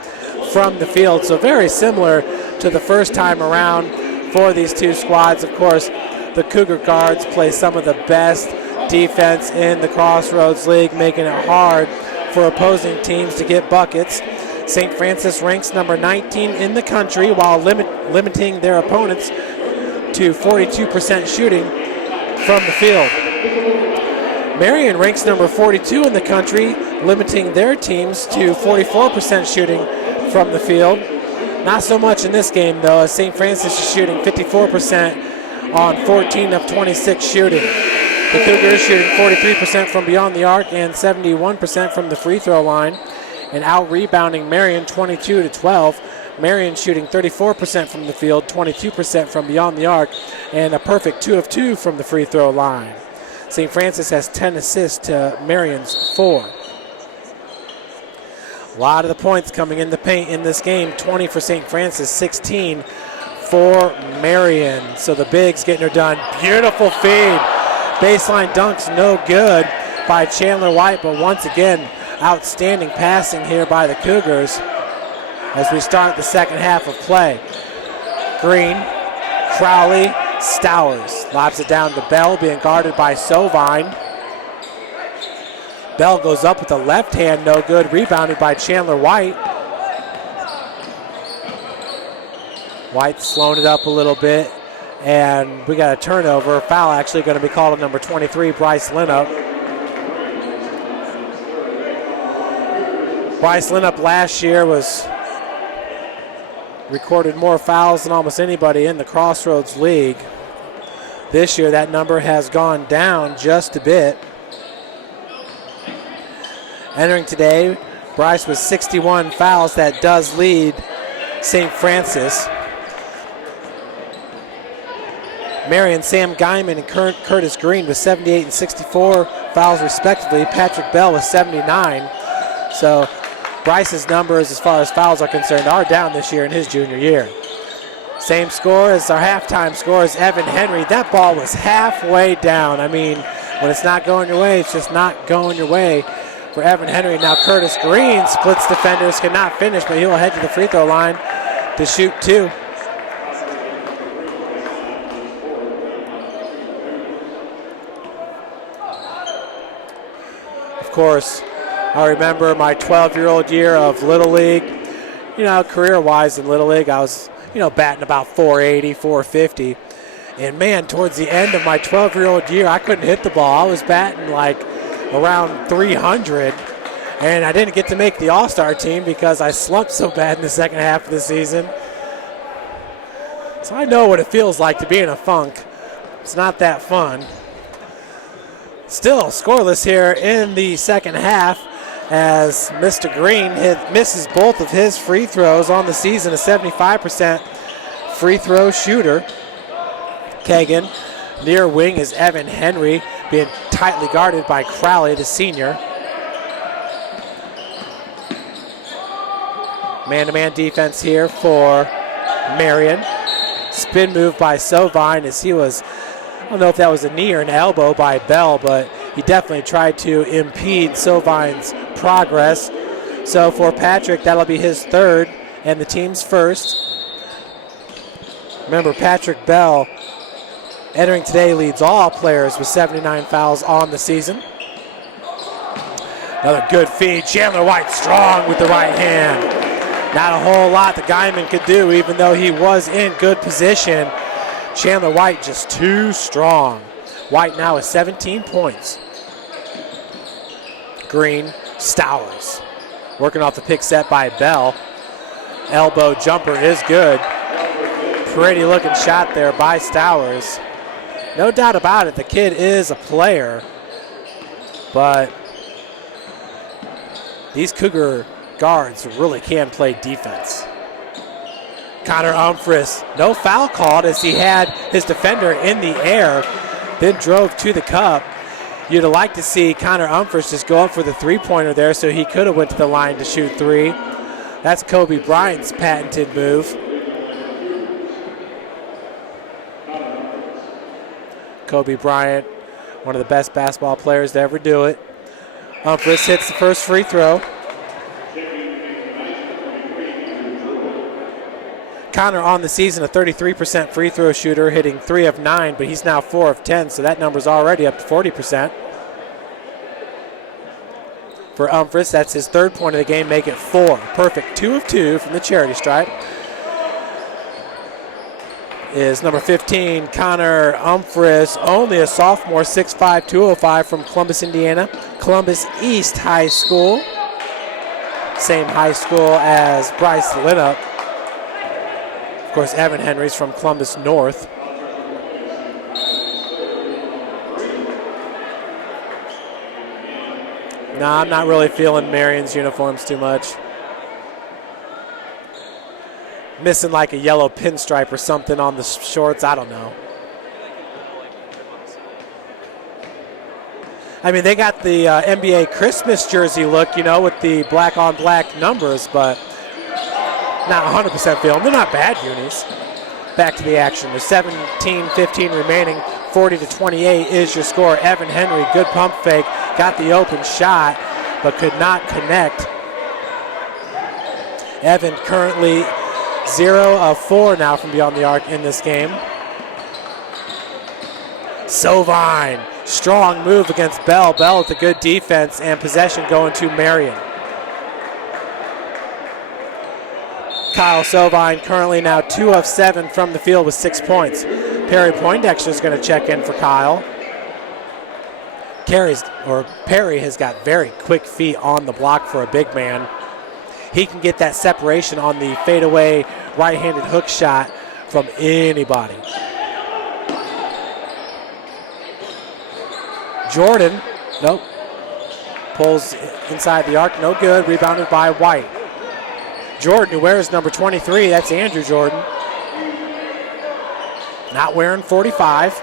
from the field. So very similar to the first time around for these two squads. Of course, the Cougar guards play some of the best defense in the Crossroads League, making it hard for opposing teams to get buckets. St. Francis ranks number 19 in the country while limiting their opponents to 42% shooting from the field. Marian ranks number 42 in the country, limiting their teams to 44% shooting from the field. Not so much in this game, though, as St. Francis is shooting 54% on 14 of 26 shooting. The Cougars shooting 43% from beyond the arc and 71% from the free throw line, and out-rebounding Marian 22-12. Marian shooting 34% from the field, 22% from beyond the arc, and a perfect 2 of 2 from the free throw line. St. Francis has 10 assists to Marian's 4. A lot of the points coming in the paint in this game. 20 for St. Francis, 16 for Marian. So the bigs getting her done. Beautiful feed. Baseline dunks no good by Chandler White, but once again, outstanding passing here by the Cougars as we start the second half of play. Green, Crowley, Stowers. Lobs it down to Bell, being guarded by Sovine. Bell goes up with the left hand, no good. Rebounded by Chandler White. White slowing it up a little bit, and we got a turnover. Foul actually going to be called on number 23, Bryce Lienhoop. Bryce Lienhoop last year recorded more fouls than almost anybody in the Crossroads League. This year that number has gone down just a bit. Entering today, Bryce with 61 fouls. That does lead St. Francis. Marian, Sam Guyman, and Curtis Green with 78 and 64 fouls respectively. Patrick Bell with 79. So Bryce's numbers as far as fouls are concerned are down this year in his junior year. Same score as our halftime score is Evan Henry. That ball was halfway down. I mean, when it's not going your way, it's just not going your way for Evan Henry. Now Curtis Green splits defenders, cannot finish, but he'll head to the free throw line to shoot two. Of course, I remember my 12-year-old year of Little League. You know, career-wise in Little League, I was, batting about 480, 450. And, man, towards the end of my 12-year-old year, I couldn't hit the ball. I was batting, like, around 300. And I didn't get to make the All-Star team because I slumped so bad in the second half of the season. So I know what it feels like to be in a funk. It's not that fun. Still scoreless here in the second half as Mr. Green misses both of his free throws on the season, a 75% free throw shooter. Kegan, near wing is Evan Henry, being tightly guarded by Crowley, the senior. Man-to-man defense here for Marian. Spin move by Sovine as he was, I don't know if that was a knee or an elbow by Bell, but he definitely tried to impede Sovine's progress. So for Patrick, that'll be his third and the team's first. Remember, Patrick Bell entering today leads all players with 79 fouls on the season. Another good feed. Chandler White strong with the right hand. Not a whole lot the Guyman could do, even though he was in good position. Chandler White just too strong. White now with 17 points. Green, Stowers. Working off the pick set by Bell. Elbow jumper is good. Pretty looking shot there by Stowers. No doubt about it, the kid is a player. But these Cougar guards really can play defense. Connor Umphris, no foul called as he had his defender in the air, then drove to the cup. You'd have liked to see Connor Umphris just go up for the three-pointer there, so he could have went to the line to shoot three. That's Kobe Bryant's patented move. Kobe Bryant, one of the best basketball players to ever do it. Umphris hits the first free throw. Connor on the season, a 33% free throw shooter, hitting 3 of 9, but he's now 4 of 10, so that number's already up to 40%. For Umphris, that's his third point of the game, make it 4. Perfect 2 of 2 from the charity stripe. Is number 15, Connor Umphris, only a sophomore, 6'5", 205 from Columbus, Indiana. Columbus East High School. Same high school as Bryce Lienhoop. Of course, Evan Henry's from Columbus North. Nah, I'm not really feeling Marian's uniforms too much. Missing like a yellow pinstripe or something on the shorts, I don't know. I mean, they got the NBA Christmas jersey look, with the black-on-black numbers, but not 100% film. They're not bad unis. Back to the action. There's 17-15 remaining. 40-28 is your score. Evan Henry, good pump fake, got the open shot, but could not connect. Evan currently 0 of 4 now from beyond the arc in this game. Sovine, strong move against Bell. Bell with a good defense and possession going to Marian. Kyle Sovine currently now 2 of 7 from the field with 6 points. Perry Poindexter is going to check in for Kyle. Perry has got very quick feet on the block for a big man. He can get that separation on the fadeaway right-handed hook shot from anybody. Jordan, nope. Pulls inside the arc, no good. Rebounded by White. Jordan, who wears number 23, that's Andrew Jordan. Not wearing 45.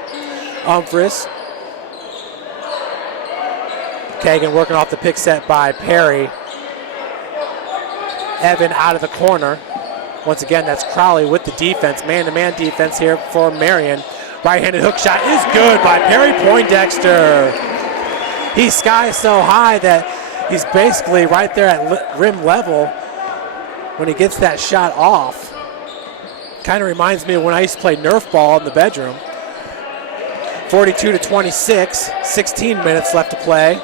Umphris. Kegan working off the pick set by Perry. Evan out of the corner. Once again, that's Crowley with the defense. Man-to-man defense here for Marian. Right-handed hook shot is good by Perry Poindexter. He skies so high that he's basically right there at rim level when he gets that shot off. Kind of reminds me of when I used to play Nerf ball in the bedroom. 42-26, 16 minutes left to play.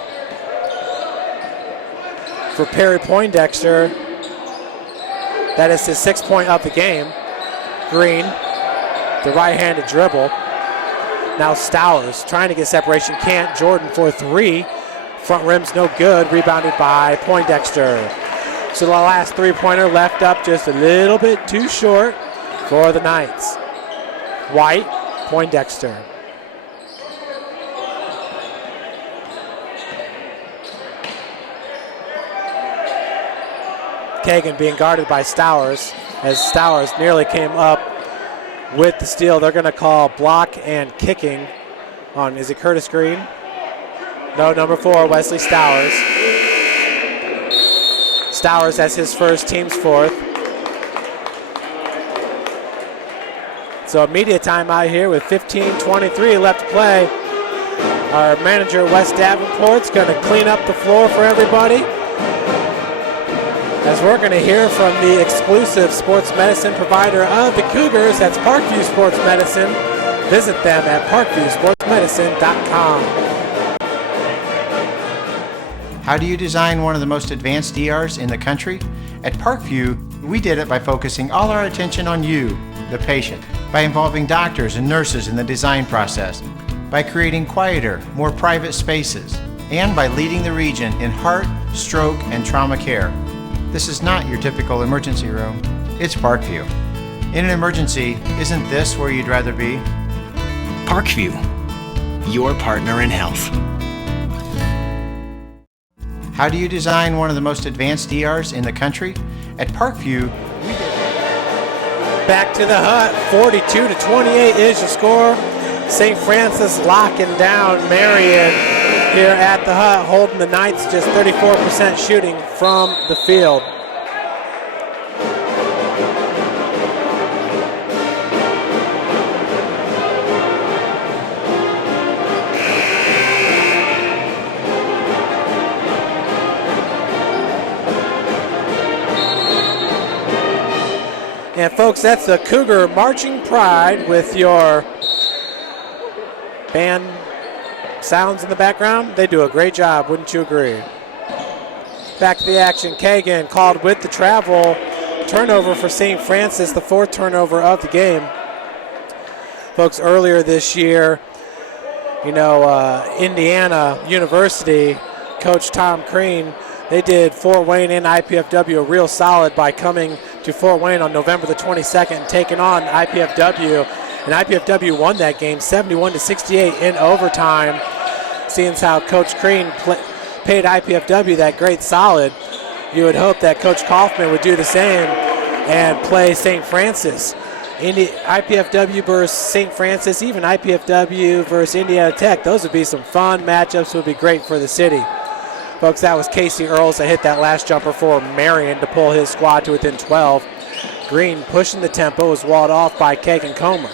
For Perry Poindexter, that is his 6th point of the game. Green, the right-handed dribble. Now Stowers trying to get separation, can't. Jordan for 3. Front rim's no good, rebounded by Poindexter. So the last 3-pointer left up just a little bit too short for the Knights. White, Poindexter. Kegan being guarded by Stowers, as Stowers nearly came up with the steal. They're going to call block and kicking on, is it Curtis Green? No, number 4, Wesley Stowers. Stowers as his first, team's 4th. So immediate timeout here with 15:23 left to play. Our manager, Wes Davenport's going to clean up the floor for everybody, as we're going to hear from the exclusive sports medicine provider of the Cougars. That's Parkview Sports Medicine. Visit them at parkviewsportsmedicine.com. How do you design one of the most advanced DRs in the country? At Parkview, we did it by focusing all our attention on you, the patient, by involving doctors and nurses in the design process, by creating quieter, more private spaces, and by leading the region in heart, stroke, and trauma care. This is not your typical emergency room. It's Parkview. In an emergency, isn't this where you'd rather be? Parkview, your partner in health. How do you design one of the most advanced DRs in the country? At Parkview, we did it. Back to the hut, 42-28 is your score. St. Francis locking down Marian here at the hut, holding the Knights just 34% shooting from the field. And folks, that's the Cougar Marching Pride with your band sounds in the background. They do a great job, wouldn't you agree? Back to the action. Kegan called with the travel. Turnover for St. Francis, the 4th turnover of the game. Folks, earlier this year, Indiana University, Coach Tom Crean, they did Fort Wayne and IPFW a real solid by coming to Fort Wayne on November the 22nd and taking on IPFW. And IPFW won that game 71-68 in overtime. Seeing as how Coach Crean paid IPFW that great solid, you would hope that Coach Kaufman would do the same and play St. Francis IPFW versus St. Francis, even IPFW versus Indiana Tech. Those would be some fun matchups, would be great for the city. Folks, that was Casey Earls that hit that last jumper for Marian to pull his squad to within 12. Green pushing the tempo, was walled off by Kegan Comer.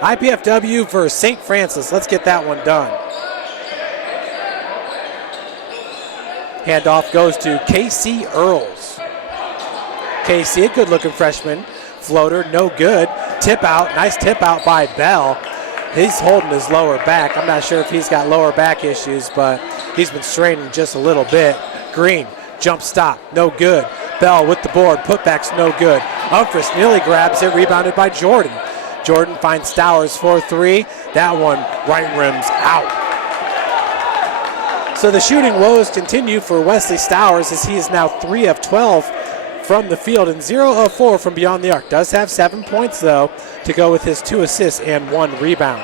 IPFW versus St. Francis. Let's get that one done. Handoff goes to Casey Earls. Casey, a good-looking freshman. Floater, no good. Tip out, nice tip out by Bell. He's holding his lower back. I'm not sure if he's got lower back issues, but he's been straining just a little bit. Green, jump stop, no good. Bell with the board, putback's no good. Humphreys nearly grabs it, rebounded by Jordan. Jordan finds Stowers for 3. That one right rims out. So the shooting woes continue for Wesley Stowers as he is now 3 of 12 from the field and 0 of 4 from beyond the arc. Does have 7 points, though, to go with his 2 assists and 1 rebound.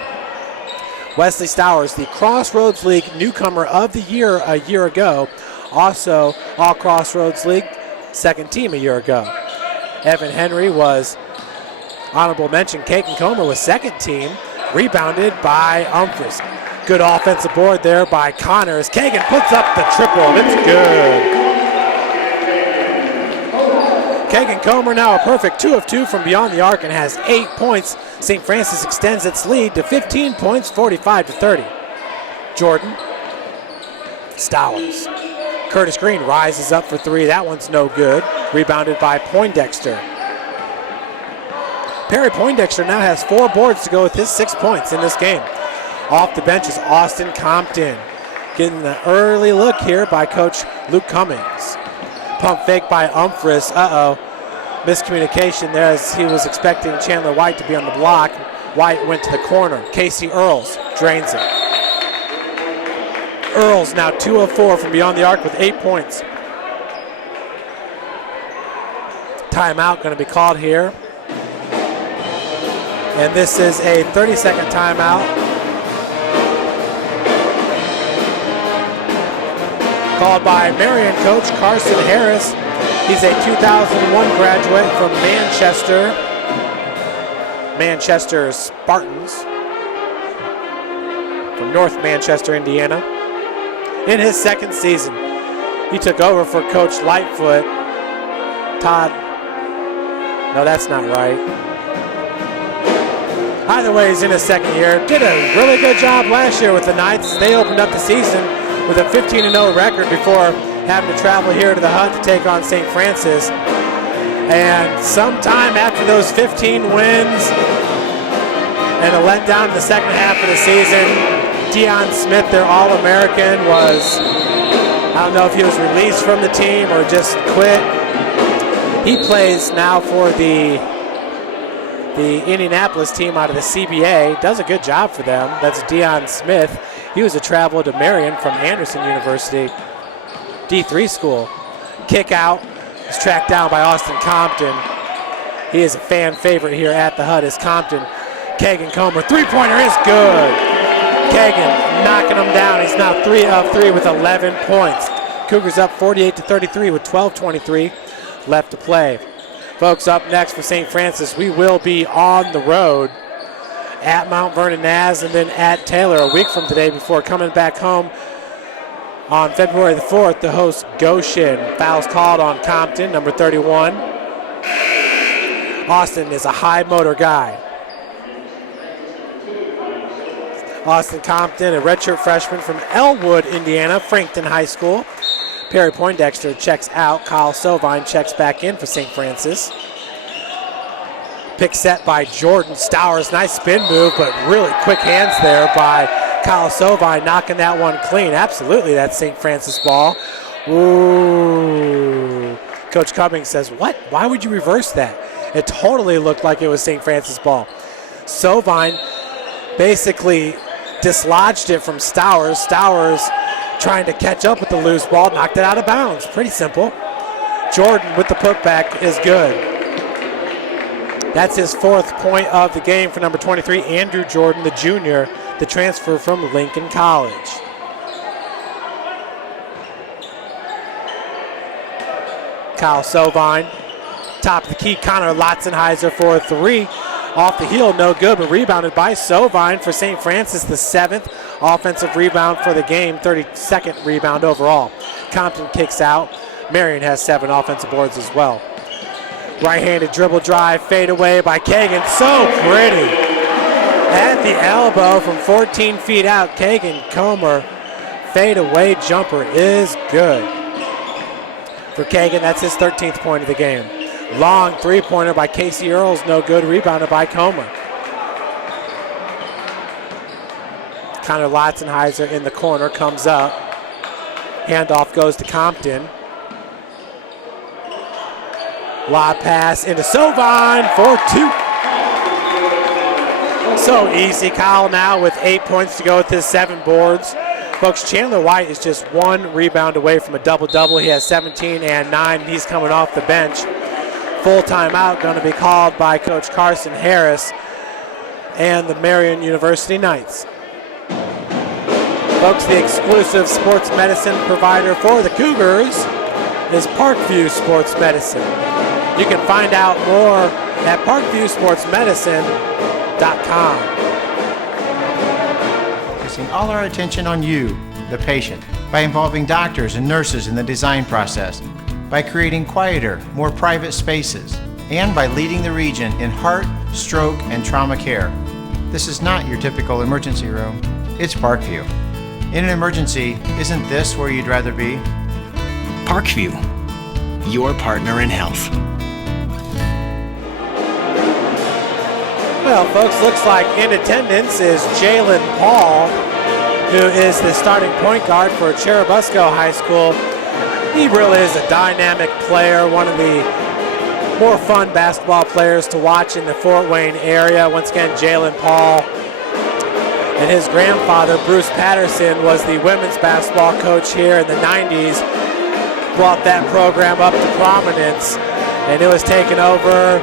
Wesley Stowers, the Crossroads League Newcomer of the Year a year ago. Also, All Crossroads League second team a year ago. Evan Henry was honorable mention. Kegan Comer was second team, rebounded by Humphreys. Good offensive board there by Connors. Kegan puts up the triple, and it's good. Kegan Comer now a perfect 2 of 2 from beyond the arc and has 8 points. St. Francis extends its lead to 15 points, 45-30. Jordan, Stowers. Curtis Green rises up for 3. That one's no good. Rebounded by Poindexter. Perry Poindexter now has 4 boards to go with his 6 points in this game. Off the bench is Austin Compton. Getting the early look here by Coach Luke Cummings. Pump fake by Humphreys. Miscommunication there as he was expecting Chandler White to be on the block. White went to the corner. Casey Earls drains it. Earls now 2 of 4 from beyond the arc with 8 points. Timeout going to be called here. And this is a 30-second timeout. Called by Marian coach Carson Harris. He's a 2001 graduate from Manchester Spartans from North Manchester, Indiana. In his second season, he took over for Coach Lightfoot. Todd, no, that's not right. Either way, he's in his second year. Did a really good job last year with the Knights. They opened up the season with a 15-0 record before having to travel here to the Hut to take on St. Francis. And sometime after those 15 wins and a letdown in the second half of the season, Deion Smith, their All-American, I don't know if he was released from the team or just quit. He plays now for the Indianapolis team out of the CBA. Does a good job for them. That's Deion Smith. He was a traveler to Marian from Anderson University, D3 school. Kick out is tracked down by Austin Compton. He is a fan favorite here at the Hut is Compton. Kegan Comer, three-pointer is good. Kegan knocking him down. He's now 3 of 3 with 11 points. Cougars up 48-33 with 12:23 left to play. Folks, up next for St. Francis, we will be on the road at Mount Vernon Naz and then at Taylor a week from today before coming back home on February the 4th to host Goshen. Fouls called on Compton, number 31. Austin is a high motor guy. Austin Compton, a redshirt freshman from Elwood, Indiana, Frankton High School. Perry Poindexter checks out. Kyle Sovine checks back in for St. Francis. Pick set by Jordan Stowers. Nice spin move, but really quick hands there by Kyle Sovine, knocking that one clean. Absolutely, that's St. Francis ball. Ooh. Coach Cummings says, what? Why would you reverse that? It totally looked like it was St. Francis ball. Sovine basically dislodged it from Stowers. Stowers trying to catch up with the loose ball, knocked it out of bounds. Pretty simple. Jordan with the putback is good. That's his 4th point of the game for number 23, Andrew Jordan, the junior, the transfer from Lincoln College. Kyle Sovine Top of the key, Connor Lotzenheiser for a three. Off the heel, no good, but rebounded by Sovine for St. Francis, the 7th offensive rebound for the game, 32nd rebound overall. Compton kicks out. Marian has 7 offensive boards as well. Right-handed dribble drive, fade away by Kegan. So pretty. At the elbow from 14 feet out, Kegan Comer. Fade away jumper is good. For Kegan, that's his 13th point of the game. Long three-pointer by Casey Earls, no good. Rebounded by Comer. Connor Lotzenheiser in the corner, comes up. Handoff goes to Compton. Lob pass into Sovine for 2. So easy. Kyle now with 8 points to go with his 7 boards. Folks, Chandler White is just 1 rebound away from a double-double. He has 17 and 9. He's coming off the bench. Full timeout going to be called by Coach Carson Harris and the Marian University Knights. Folks, the exclusive sports medicine provider for the Cougars is Parkview Sports Medicine. You can find out more at parkviewsportsmedicine.com. Focusing all our attention on you, the patient, by involving doctors and nurses in the design process, by creating quieter, more private spaces, and by leading the region in heart, stroke, and trauma care. This is not your typical emergency room. It's Parkview. In an emergency, isn't this where you'd rather be? Parkview, your partner in health. Well, folks, looks like in attendance is Jalen Paul, who is the starting point guard for Churubusco High School. He really is a dynamic player, one of the more fun basketball players to watch in the Fort Wayne area. Once again, Jalen Paul and his grandfather, Bruce Patterson, was the women's basketball coach here in the 90s, brought that program up to prominence, and it was taken over.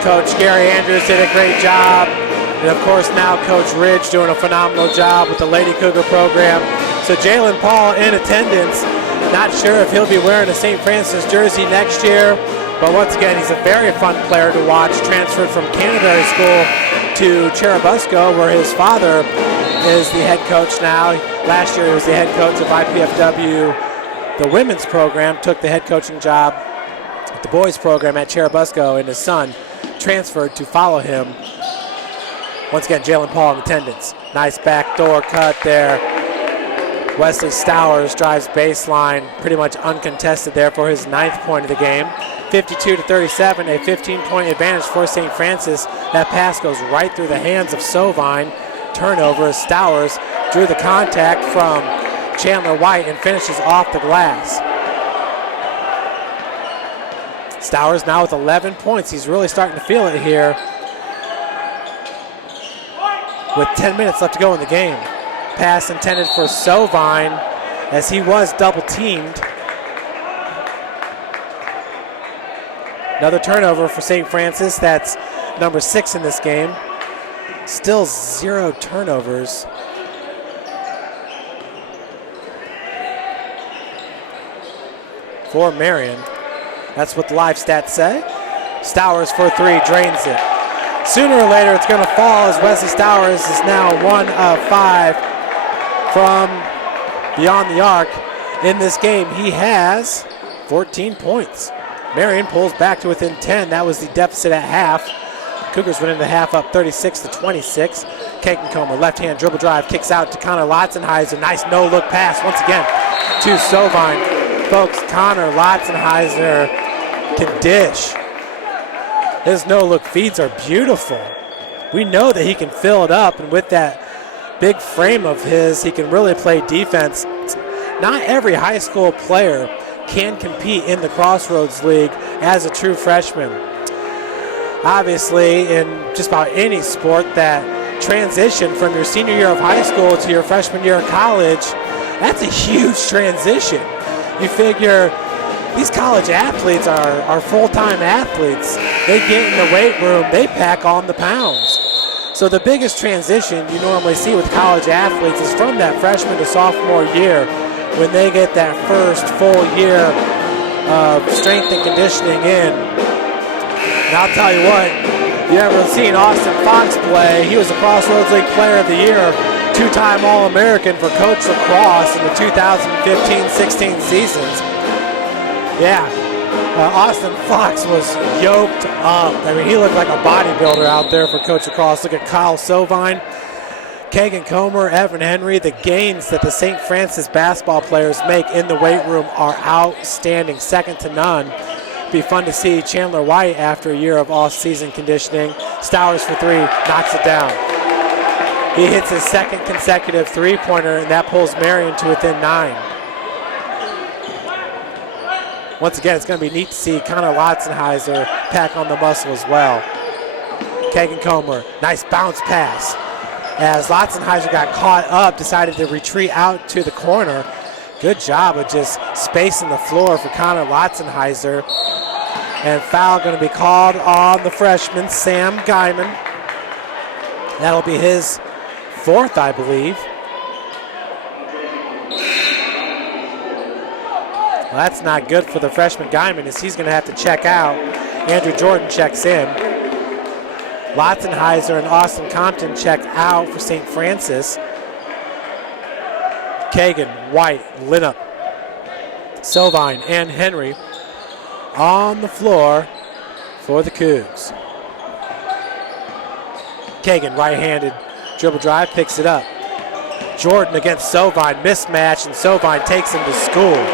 Coach Gary Andrews did a great job, and of course now Coach Ridge doing a phenomenal job with the Lady Cougar program. So Jalen Paul in attendance. Not sure if he'll be wearing a St. Francis jersey next year, but once again, he's a very fun player to watch. Transferred from Canterbury School to Churubusco, where his father is the head coach now. Last year he was the head coach of IPFW, the women's program, took the head coaching job at the boys program at Churubusco, and his son transferred to follow him. Once again, Jalen Paul in attendance. Nice backdoor cut there. Wesley Stowers drives baseline, pretty much uncontested there for his 9th point of the game. 52-37, a 15-point advantage for St. Francis. That pass goes right through the hands of Sovine. Turnover as Stowers drew the contact from Chandler White and finishes off the glass. Stowers now with 11 points. He's really starting to feel it here with 10 minutes left to go in the game. Pass intended for Sovine as he was double teamed. Another turnover for St. Francis. That's number 6 in this game. Still 0 turnovers. For Marian. That's what the live stats say. Stowers for 3, drains it. Sooner or later it's going to fall as Wesley Stowers is now 1 of 5 from beyond the arc. In this game he has 14 points. Marian pulls back to within 10. That was the deficit at half. Cougars went into half up 36-26. Kegan Comer, left-hand dribble drive, kicks out to Connor Lotzenheiser. Nice no-look pass once again to Sovine. Folks, Connor Lotzenheiser can dish. His no-look feeds are beautiful. We know that he can fill it up, and with that big frame of his, he can really play defense. Not every high school player can compete in the Crossroads League as a true freshman. Obviously, in just about any sport, that transition from your senior year of high school to your freshman year of college, that's a huge transition. You figure these college athletes are full-time athletes. They get in the weight room, they pack on the pounds. So the biggest transition you normally see with college athletes is from that freshman to sophomore year, when they get that first full year of strength and conditioning in. And I'll tell you what, you ever seen Austin Fox play? He was a Crossroads League Player of the Year, two-time All-American for Coach Lacrosse in the 2015-16 seasons. Yeah, Austin Fox was yoked up. I mean, he looked like a bodybuilder out there for Coach Lacrosse. Look at Kyle Sovine, Kegan Comer, Evan Henry. The gains that the St. Francis basketball players make in the weight room are outstanding, second to none. Be fun to see Chandler White after a year of off-season conditioning. Stowers for three, knocks it down. He hits his second consecutive three-pointer, and that pulls Marian to within 9. Once again, it's going to be neat to see Connor Lotzenheiser pack on the muscle as well. Kegan Comer, nice bounce pass. As Lotzenheiser got caught up, decided to retreat out to the corner. Good job of just spacing the floor for Connor Lotzenheiser. And foul going to be called on the freshman, Sam Guyman. That'll be his 4th, I believe. Well, that's not good for the freshman Guyman, as he's going to have to check out. Andrew Jordan checks in. Lotzenheiser and Austin Compton check out for St. Francis. Kegan, White, Lienhoop, Sovine, and Henry on the floor for the Cougs. Kegan, right-handed dribble drive, picks it up. Jordan against Sovine, mismatch, and Sovine takes him to school.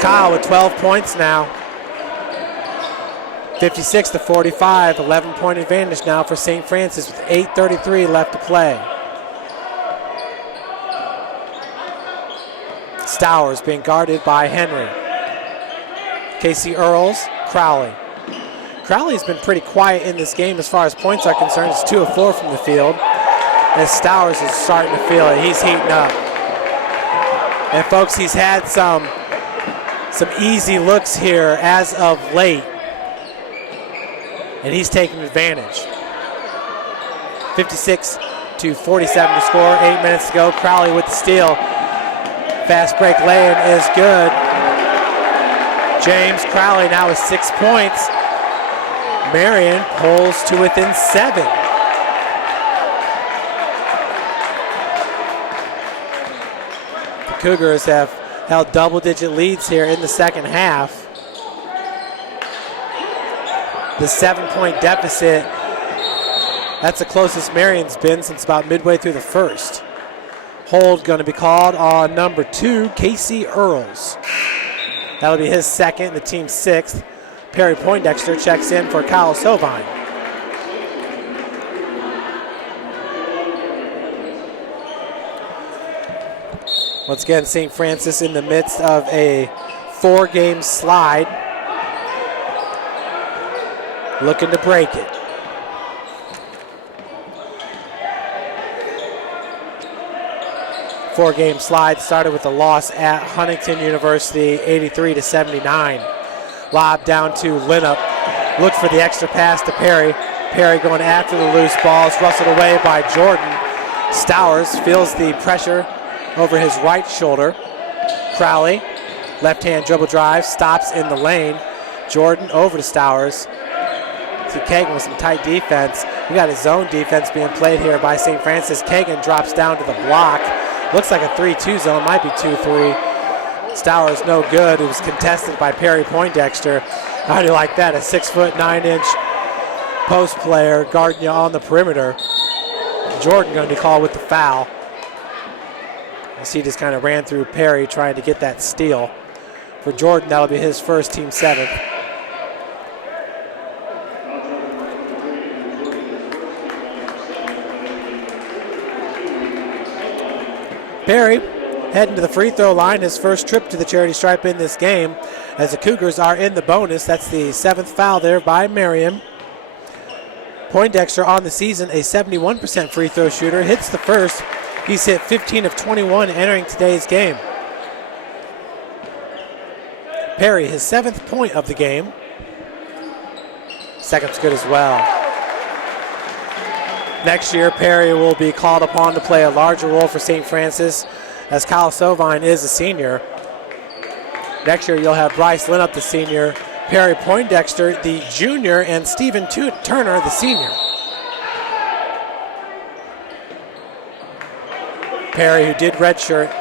Kyle with 12 points now. 56-45, 11-point advantage now for St. Francis with 8:33 left to play. Stowers being guarded by Henry. Casey Earls, Crowley. Crowley's been pretty quiet in this game as far as points are concerned. It's 2 of 4 from the field. As Stowers is starting to feel it, he's heating up. And folks, he's had some easy looks here as of late. And he's taking advantage. 56-47 to score, 8 minutes to go. Crowley with the steal. Fast break lay-in is good. James Crowley now with 6 points. Marian pulls to within 7. The Cougars have held double-digit leads here in the second half. The 7-point deficit, that's the closest Marian's been since about midway through the first. Hold going to be called on number 2, Casey Earls. That'll be his second, the team's 6th. Perry Poindexter checks in for Kyle Sovine. Once again, St. Francis in the midst of a 4-game slide. Looking to break it. Four-game slide started with a loss at Huntington University, 83-79. Lob down to Lienhoop. Look for the extra pass to Perry. Perry going after the loose balls, rustled away by Jordan. Stowers feels the pressure over his right shoulder. Crowley, left-hand dribble drive, stops in the lane. Jordan over to Stowers. To Kegan with some tight defense. We got a zone defense being played here by St. Francis. Kegan drops down to the block. Looks like a 3-2 zone, might be 2-3. Stowers no good. It was contested by Perry Poindexter. How do you like that? A 6'9" post player guarding you on the perimeter. Jordan going to be called with the foul. As he just kind of ran through Perry trying to get that steal. For Jordan, that'll be his first, team 7th. Perry heading to the free throw line, his first trip to the charity stripe in this game, as the Cougars are in the bonus. That's the 7th foul there by Marian. Poindexter on the season, a 71% free throw shooter, hits the first. He's hit 15 of 21 entering today's game. Perry, his 7th point of the game. Second's good as well. Next year, Perry will be called upon to play a larger role for St. Francis, as Kyle Sovine is a senior. Next year, you'll have Bryce Lienhoop, the senior, Perry Poindexter, the junior, and Stephen Turner, the senior. Perry, who did redshirt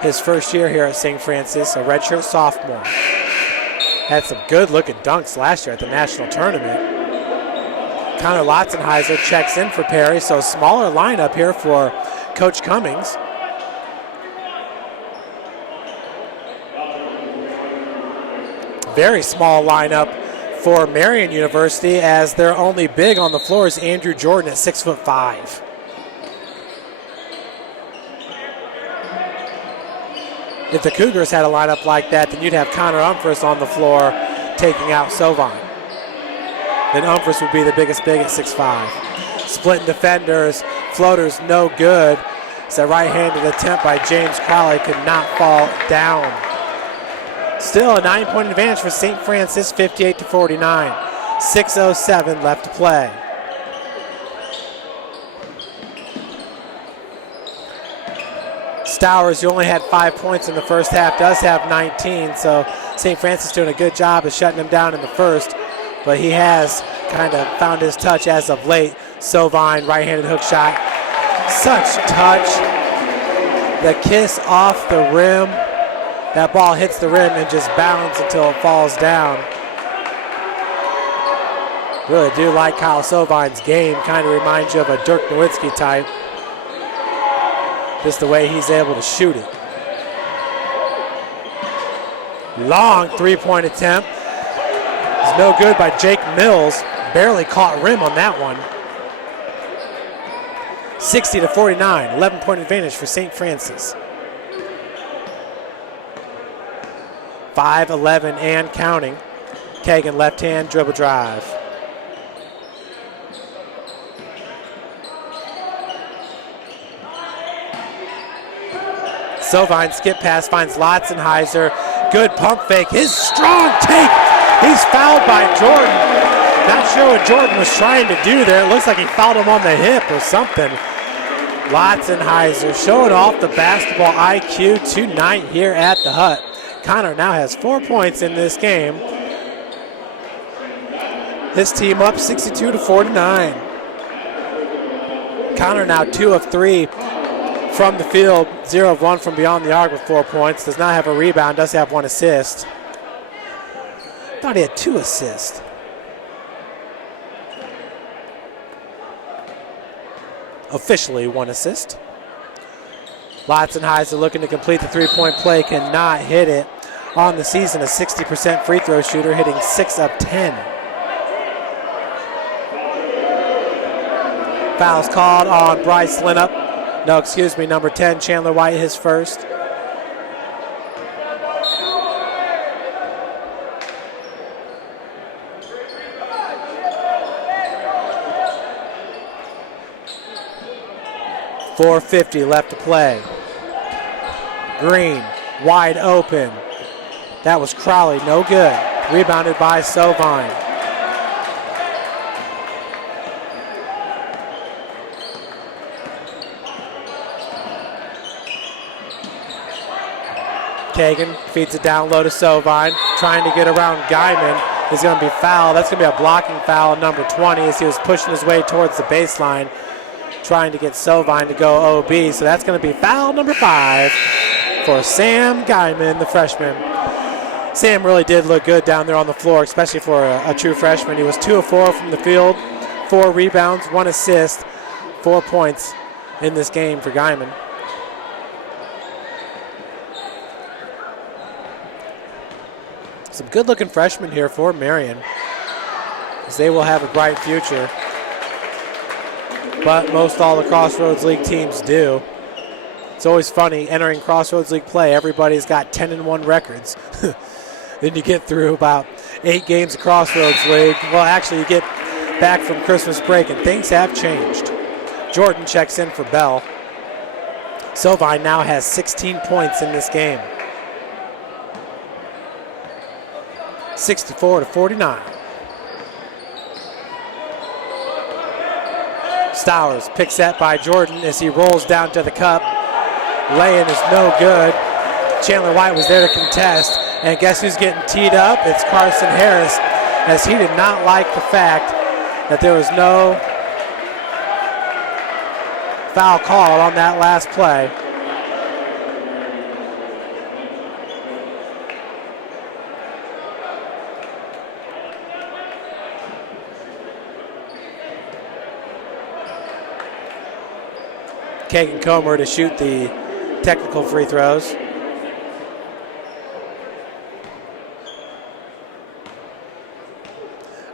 his first year here at St. Francis, a redshirt sophomore. Had some good-looking dunks last year at the national tournament. Connor Lotzenheiser checks in for Perry, so smaller lineup here for Coach Cummings. Very small lineup for Marian University, as their only big on the floor is Andrew Jordan at 6'5". If the Cougars had a lineup like that, then you'd have Connor Umfris on the floor taking out Sovine. Then Umfris would be the biggest big at 6'5". Splitting defenders, floaters no good. It's a right-handed attempt by James Crowley, could not fall down. Still a 9-point advantage for St. Francis, 58-49. 6:07 left to play. Stowers, who only had 5 points in the first half, does have 19, so St. Francis doing a good job of shutting him down in the first, but he has kind of found his touch as of late. Sovine, right-handed hook shot. Such touch. The kiss off the rim. That ball hits the rim and just bounces until it falls down. Really do like Kyle Sovine's game. Kind of reminds you of a Dirk Nowitzki type. Just the way he's able to shoot it. Long three-point attempt. It's no good by Jake Mills. Barely caught rim on that one. 60-49, 11-point advantage for St. Francis. 5-11 and counting. Kegan left hand dribble drive. Sovine skip pass finds Lotzenheiser. Good pump fake. His strong take. He's fouled by Jordan. Not sure what Jordan was trying to do there. It looks like he fouled him on the hip or something. Lotzenheiser showing off the basketball IQ tonight here at the Hut. Connor now has 4 points in this game. His team up 62-49. Connor now 2 of 3 from the field, 0 of 1 from beyond the arc with 4 points. Does not have a rebound, does have 1 assist. Thought he had 2 assists. Officially 1 assist. Lotzenheiser looking to complete the three-point play, cannot hit it. On the season, a 60% free throw shooter, hitting 6 of 10. Fouls called on Bryce Lienhoop. No, excuse me, number 10, Chandler White, his first. .450 left to play. Green, wide open. That was Crowley, no good. Rebounded by Sovine. Kegan feeds it down low to Sovine, trying to get around Guyman. Is going to be fouled. That's going to be a blocking foul on number 20 as he was pushing his way towards the baseline, trying to get Sovine to go OB. So that's going to be foul number 5 for Sam Guyman, the freshman. Sam really did look good down there on the floor, especially for a true freshman. He was 2 of 4 from the field, 4 rebounds, 1 assist, 4 points in this game for Guyman. Some good-looking freshmen here for Marian, as they will have a bright future. But most all the Crossroads League teams do. It's always funny entering Crossroads League play. Everybody's got 10-1 records. Then you get through about 8 games of Crossroads League. Well, actually, you get back from Christmas break, and things have changed. Jordan checks in for Bell. Sovine now has 16 points in this game. 64-49. Stowers picks that by Jordan as he rolls down to the cup. Lay-in is no good. Chandler White was there to contest, And guess who's getting teed up? It's Carson Harris, as he did not like the fact that there was no foul call on that last play. Kegan Comer to shoot the technical free throws.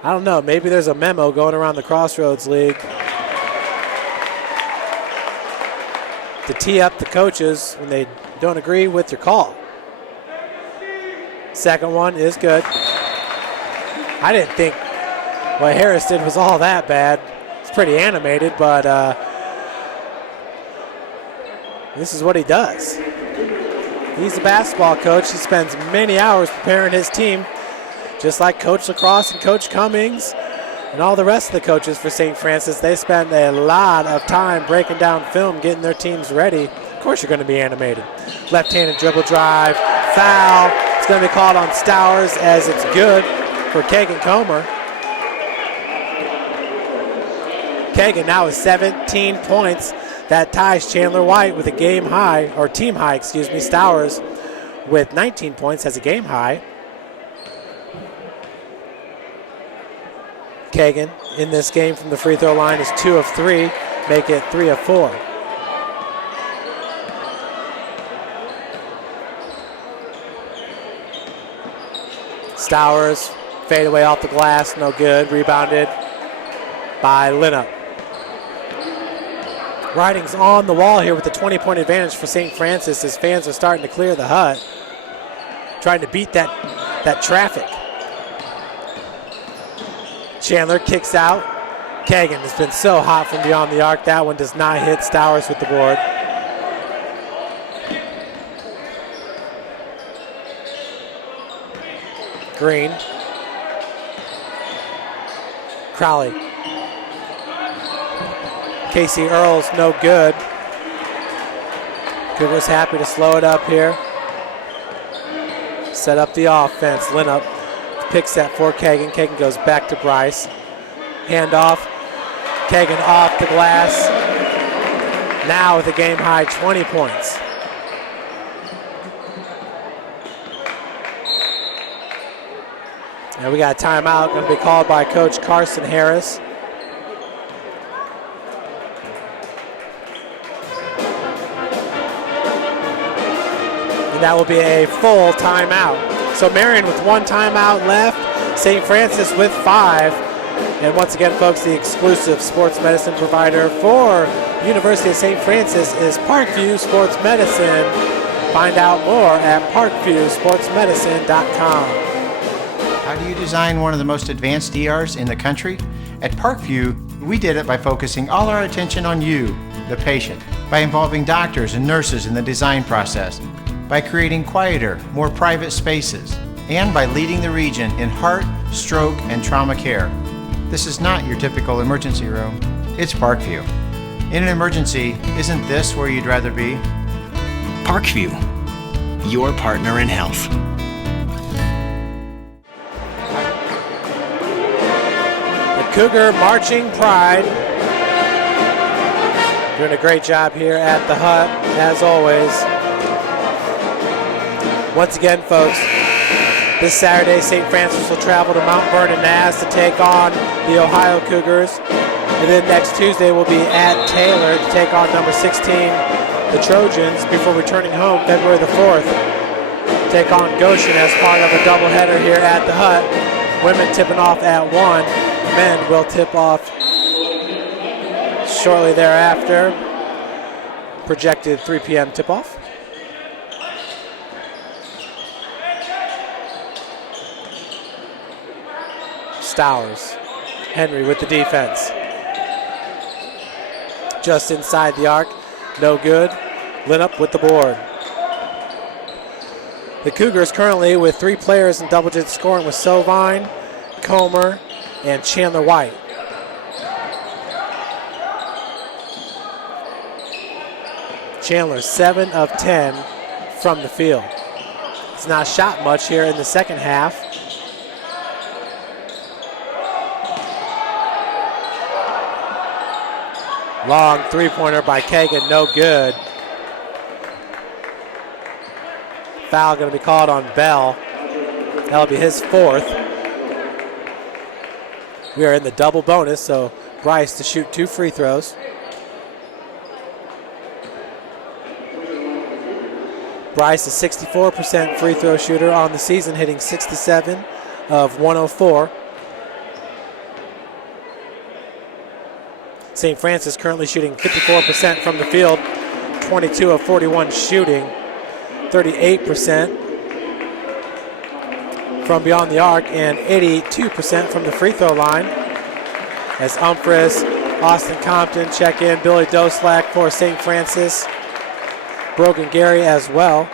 I don't know, maybe there's a memo going around the Crossroads League to tee up the coaches when they don't agree with your call. Second one is good. I didn't think what Harris did was all that bad. It's pretty animated, but this is what he does. He's a basketball coach. He spends many hours preparing his team, just like Coach Lacrosse and Coach Cummings and all the rest of the coaches for St. Francis. They spend a lot of time breaking down film, getting their teams ready. Of course you're going to be animated. Left-handed dribble drive, foul. It's going to be called on Stowers, as it's good for Kegan Comer. Kegan now has 17 points. That ties Chandler White with a game high, or team high, excuse me. Stowers with 19 points has a game high. Kegan in this game from the free throw line is 2 of 3, make it 3 of 4. Stowers, fade away off the glass, no good. Rebounded by Lienhoop. Writing's on the wall here with a 20-point advantage for St. Francis as fans are starting to clear the hut, trying to beat that traffic. Chandler kicks out. Kegan has been so hot from beyond the arc. That one does not hit. Stowers with the board. Green. Crowley. Casey Earls, no good. Cougars happy to slow it up here. Set up the offense. Lienhoop picks that for Kegan. Kegan goes back to Bryce. Handoff. Kegan off the glass. Now with a game high 20 points. And we got a timeout going to be called by Coach Carson Harris. And that will be a full timeout. So Marian with 1 timeout left, St. Francis with 5. And once again, folks, the exclusive sports medicine provider for University of St. Francis is Parkview Sports Medicine. Find out more at parkviewsportsmedicine.com. How do you design one of the most advanced ERs in the country? At Parkview, we did it by focusing all our attention on you, the patient, by involving doctors and nurses in the design process, by creating quieter, more private spaces, and by leading the region in heart, stroke, and trauma care. This is not your typical emergency room. It's Parkview. In an emergency, isn't this where you'd rather be? Parkview, your partner in health. Cougar Marching Pride doing a great job here at the hut, as always. Once again, folks, this Saturday, St. Francis will travel to Mount Vernon, Mass to take on the Ohio Cougars. And then next Tuesday, we'll be at Taylor to take on number 16, the Trojans, before returning home February the 4th. Take on Goshen as part of a doubleheader here at the hut. Women tipping off at 1. Men will tip off shortly thereafter. Projected 3 p.m. tip-off. Stowers. Henry with the defense. Just inside the arc. No good. Lienhoop with the board. The Cougars currently with 3 players in double-digit scoring with Sovine, Comer, and Chandler White. Chandler 7 of 10 from the field. He's not shot much here in the second half. Long three-pointer by Kegan, no good. Foul going to be called on Bell. That'll be his fourth. We are in the double bonus, so Bryce to shoot 2 free throws. Bryce is 64% free throw shooter on the season, hitting 67 of 104. St. Francis currently shooting 54% from the field, 22 of 41 shooting, 38% from beyond the arc, and 82% from the free throw line. As Umphris, Austin Compton check in, Billy Doslak for St. Francis, Brogan Gary as well.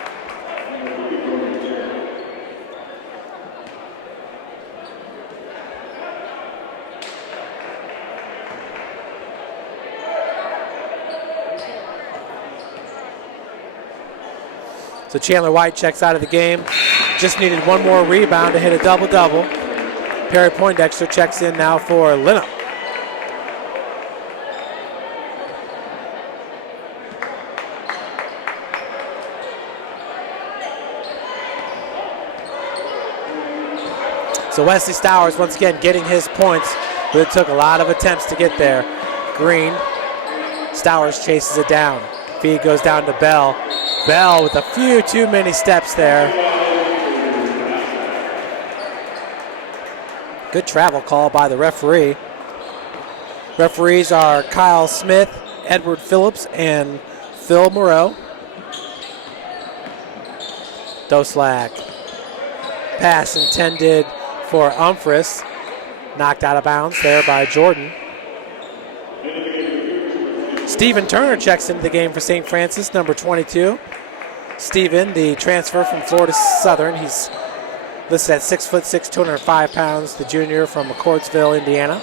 So Chandler White checks out of the game. Just needed one more rebound to hit a double-double. Perry Poindexter checks in now for Lienhoop. So Wesley Stowers once again getting his points, but it took a lot of attempts to get there. Green, Stowers chases it down. Feed goes down to Bell. Bell with a few too many steps there. Good travel call by the referee. Referees are Kyle Smith, Edward Phillips, and Phil Moreau. Doslak. Pass intended for Umphris. Knocked out of bounds there by Jordan. Stephen Turner checks into the game for St. Francis, number 22. Stephen, the transfer from Florida Southern. He's listed at 6'6", 205 pounds, the junior from McCordsville, Indiana.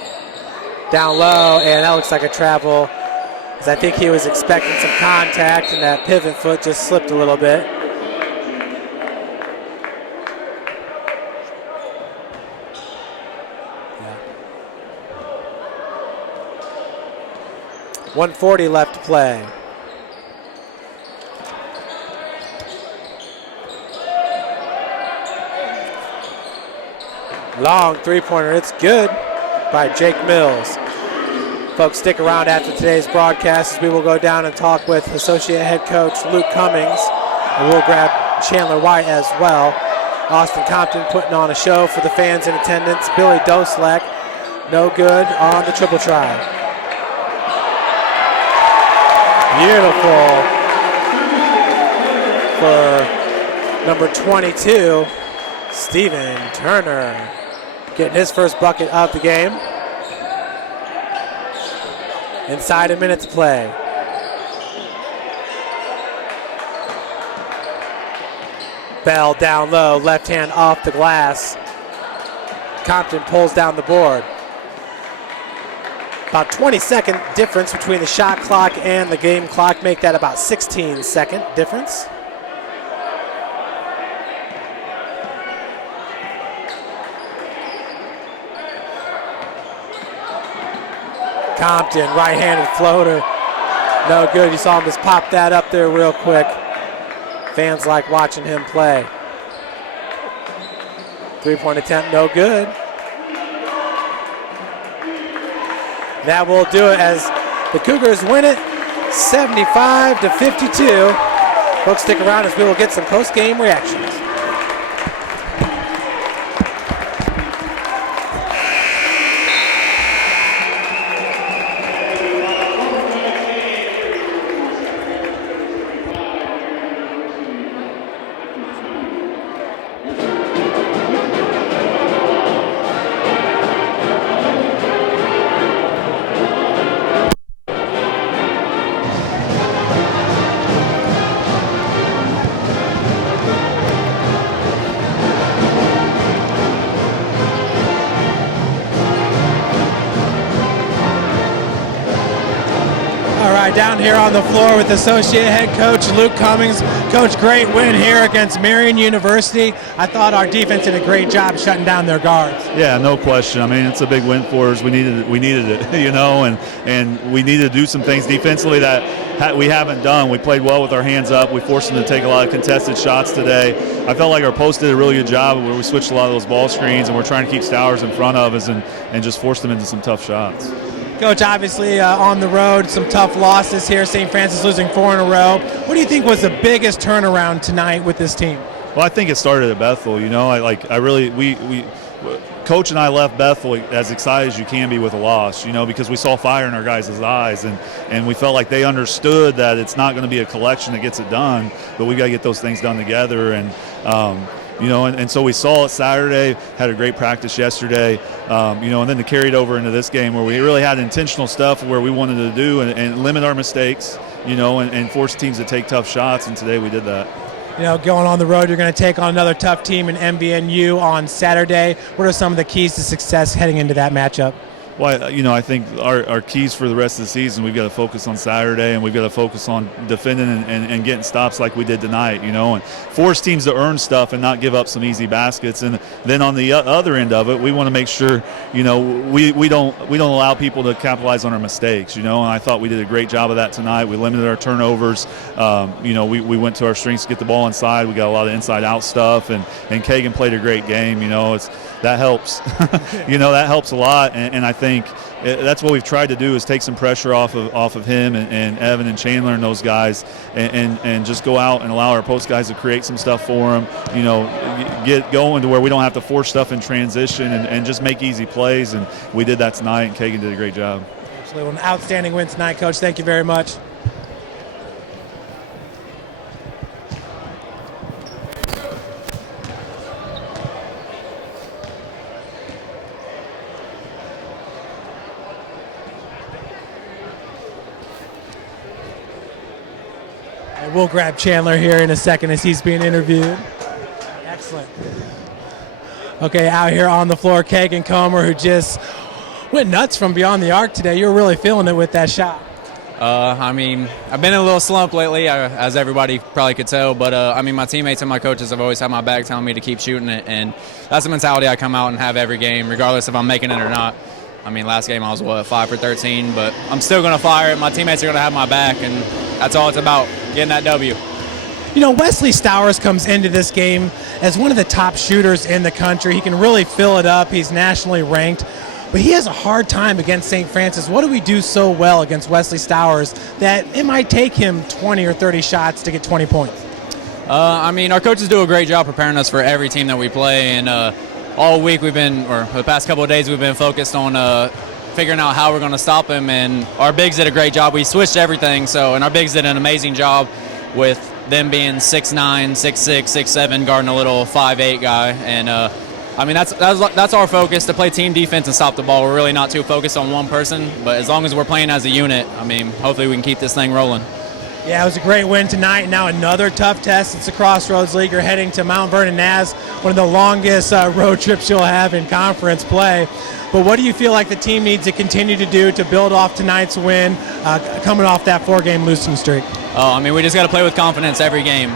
Down low, and that looks like a travel, because I think he was expecting some contact, and that pivot foot just slipped a little bit. Yeah. 1:40 left to play. Long three-pointer, it's good by Jake Mills. Folks, stick around after today's broadcast as we will go down and talk with Associate Head Coach Luke Cummings, and we'll grab Chandler White as well. Austin Compton putting on a show for the fans in attendance. Billy Doslak, no good on the triple try. Beautiful for number 22, Stephen Turner, getting his first bucket of the game. Inside a minute to play. Bell down low, left hand off the glass. Compton pulls down the board. About 20-second difference between the shot clock and the game clock. Make that about 16-second difference. Compton, right-handed floater. No good. You saw him just pop that up there real quick. Fans like watching him play. Three-point attempt, no good. That will do it as the Cougars win it 75-52. Folks, stick around as we will get some post-game reactions. down here on the floor with Associate Head Coach Luke Cummings. Coach, great win here against Marian University. I thought our defense did a great job shutting down their guards. Yeah, no question. I mean, it's a big win for us. We needed it, you know, and we needed to do some things defensively that we haven't done. We played well with our hands up. We forced them to take a lot of contested shots today. I felt like our post did a really good job where we switched a lot of those ball screens, and we're trying to keep Stowers in front of us and just force them into some tough shots. Coach, obviously on the road, some tough losses here. St. Francis losing 4 in a row. What do you think was the biggest turnaround tonight with this team? Well, I think it started at Bethel. You know, Coach and I left Bethel as excited as you can be with a loss, you know, because we saw fire in our guys' eyes, and we felt like they understood that it's not going to be a collection that gets it done, but we got to get those things done together. And you know, and so we saw it Saturday, had a great practice yesterday, you know, and then to carry it over into this game where we really had intentional stuff where we wanted to do and limit our mistakes, you know, and force teams to take tough shots, and today we did that. You know, going on the road, you're going to take on another tough team in MBNU on Saturday. What are some of the keys to success heading into that matchup? Well, you know, I think our keys for the rest of the season, we've got to focus on Saturday, and we've got to focus on defending and getting stops like we did tonight, you know, and force teams to earn stuff and not give up some easy baskets. And then on the other end of it, we want to make sure, you know, we don't allow people to capitalize on our mistakes, you know, and I thought we did a great job of that tonight. We limited our turnovers. You know, we went to our strengths to get the ball inside. We got a lot of inside-out stuff, and Kegan played a great game, you know. That helps. You know, that helps a lot, and I think that's what we've tried to do is take some pressure off of him and Evan and Chandler and those guys, and just go out and allow our post guys to create some stuff for them, you know, get going to where we don't have to force stuff in transition and just make easy plays, and we did that tonight, and Kegan did a great job. Absolutely. Well, an outstanding win tonight, Coach. Thank you very much. We'll grab Chandler here in a second as he's being interviewed. Excellent. Okay, out here on the floor, Kegan Comer, who just went nuts from beyond the arc today. You were really feeling it with that shot. I mean, I've been in a little slump lately, as everybody probably could tell. But, I mean, my teammates and my coaches have always had my back telling me to keep shooting it. And that's the mentality I come out and have every game, regardless if I'm making it or not. I mean, last game I was, 5 for 13, but I'm still going to fire it. My teammates are going to have my back, and that's all it's about, getting that W. You know, Wesley Stowers comes into this game as one of the top shooters in the country. He can really fill it up. He's nationally ranked, but he has a hard time against St. Francis. What do we do so well against Wesley Stowers that it might take him 20 or 30 shots to get 20 points? I mean, our coaches do a great job preparing us for every team that we play, and all week we've been, or the past couple of days, we've been focused on figuring out how we're going to stop him, and our bigs did a great job. We switched everything, and our bigs did an amazing job with them being 6'9", 6'6", 6'7", guarding a little 5'8" guy, and I mean that's our focus, to play team defense and stop the ball. We're really not too focused on one person, but as long as we're playing as a unit, I mean, hopefully we can keep this thing rolling. Yeah, it was a great win tonight. Now another tough test. It's the Crossroads League. You're heading to Mount Vernon Naz, one of the longest road trips you'll have in conference play. But what do you feel like the team needs to continue to do to build off tonight's win, coming off that 4-game losing streak? Oh, I mean, we just got to play with confidence every game.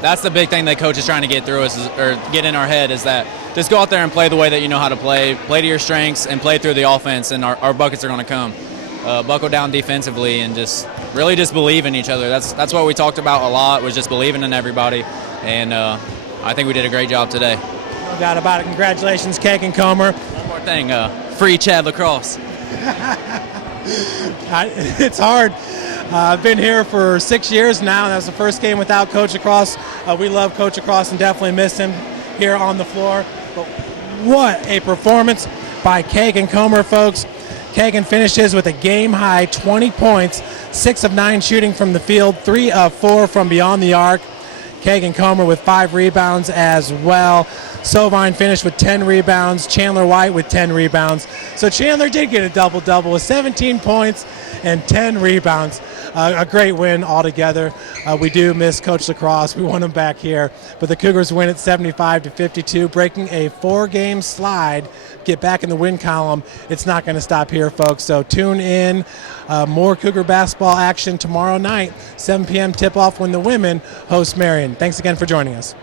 That's the big thing that coach is trying to get through us, or get in our head, is that just go out there and play the way that you know how to play to your strengths, and play through the offense, and our buckets are going to come. Buckle down defensively and just really just believe in each other. That's what we talked about a lot, was just believing in everybody, and I think we did a great job today. No doubt about it. Congratulations, Kegan Comer. One more thing, free Chad Lacrosse. It's hard. I've been here for 6 years now, and that was the first game without Coach Lacrosse. We love Coach Lacrosse and definitely miss him here on the floor. But what a performance by Kegan Comer, folks. Kegan finishes with a game-high 20 points, 6 of 9 shooting from the field, 3 of 4 from beyond the arc. Kegan Comer with 5 rebounds as well. Sovine finished with 10 rebounds. Chandler White with 10 rebounds. So Chandler did get a double-double with 17 points and 10 rebounds. A great win altogether. We do miss Coach Lacrosse. We want him back here. But the Cougars win at 75-52, breaking a 4-game slide. Get back in the win column. It's not going to stop here, folks. So tune in. More Cougar basketball action tomorrow night, 7 p.m. tip-off when the women host Marian. Thanks again for joining us.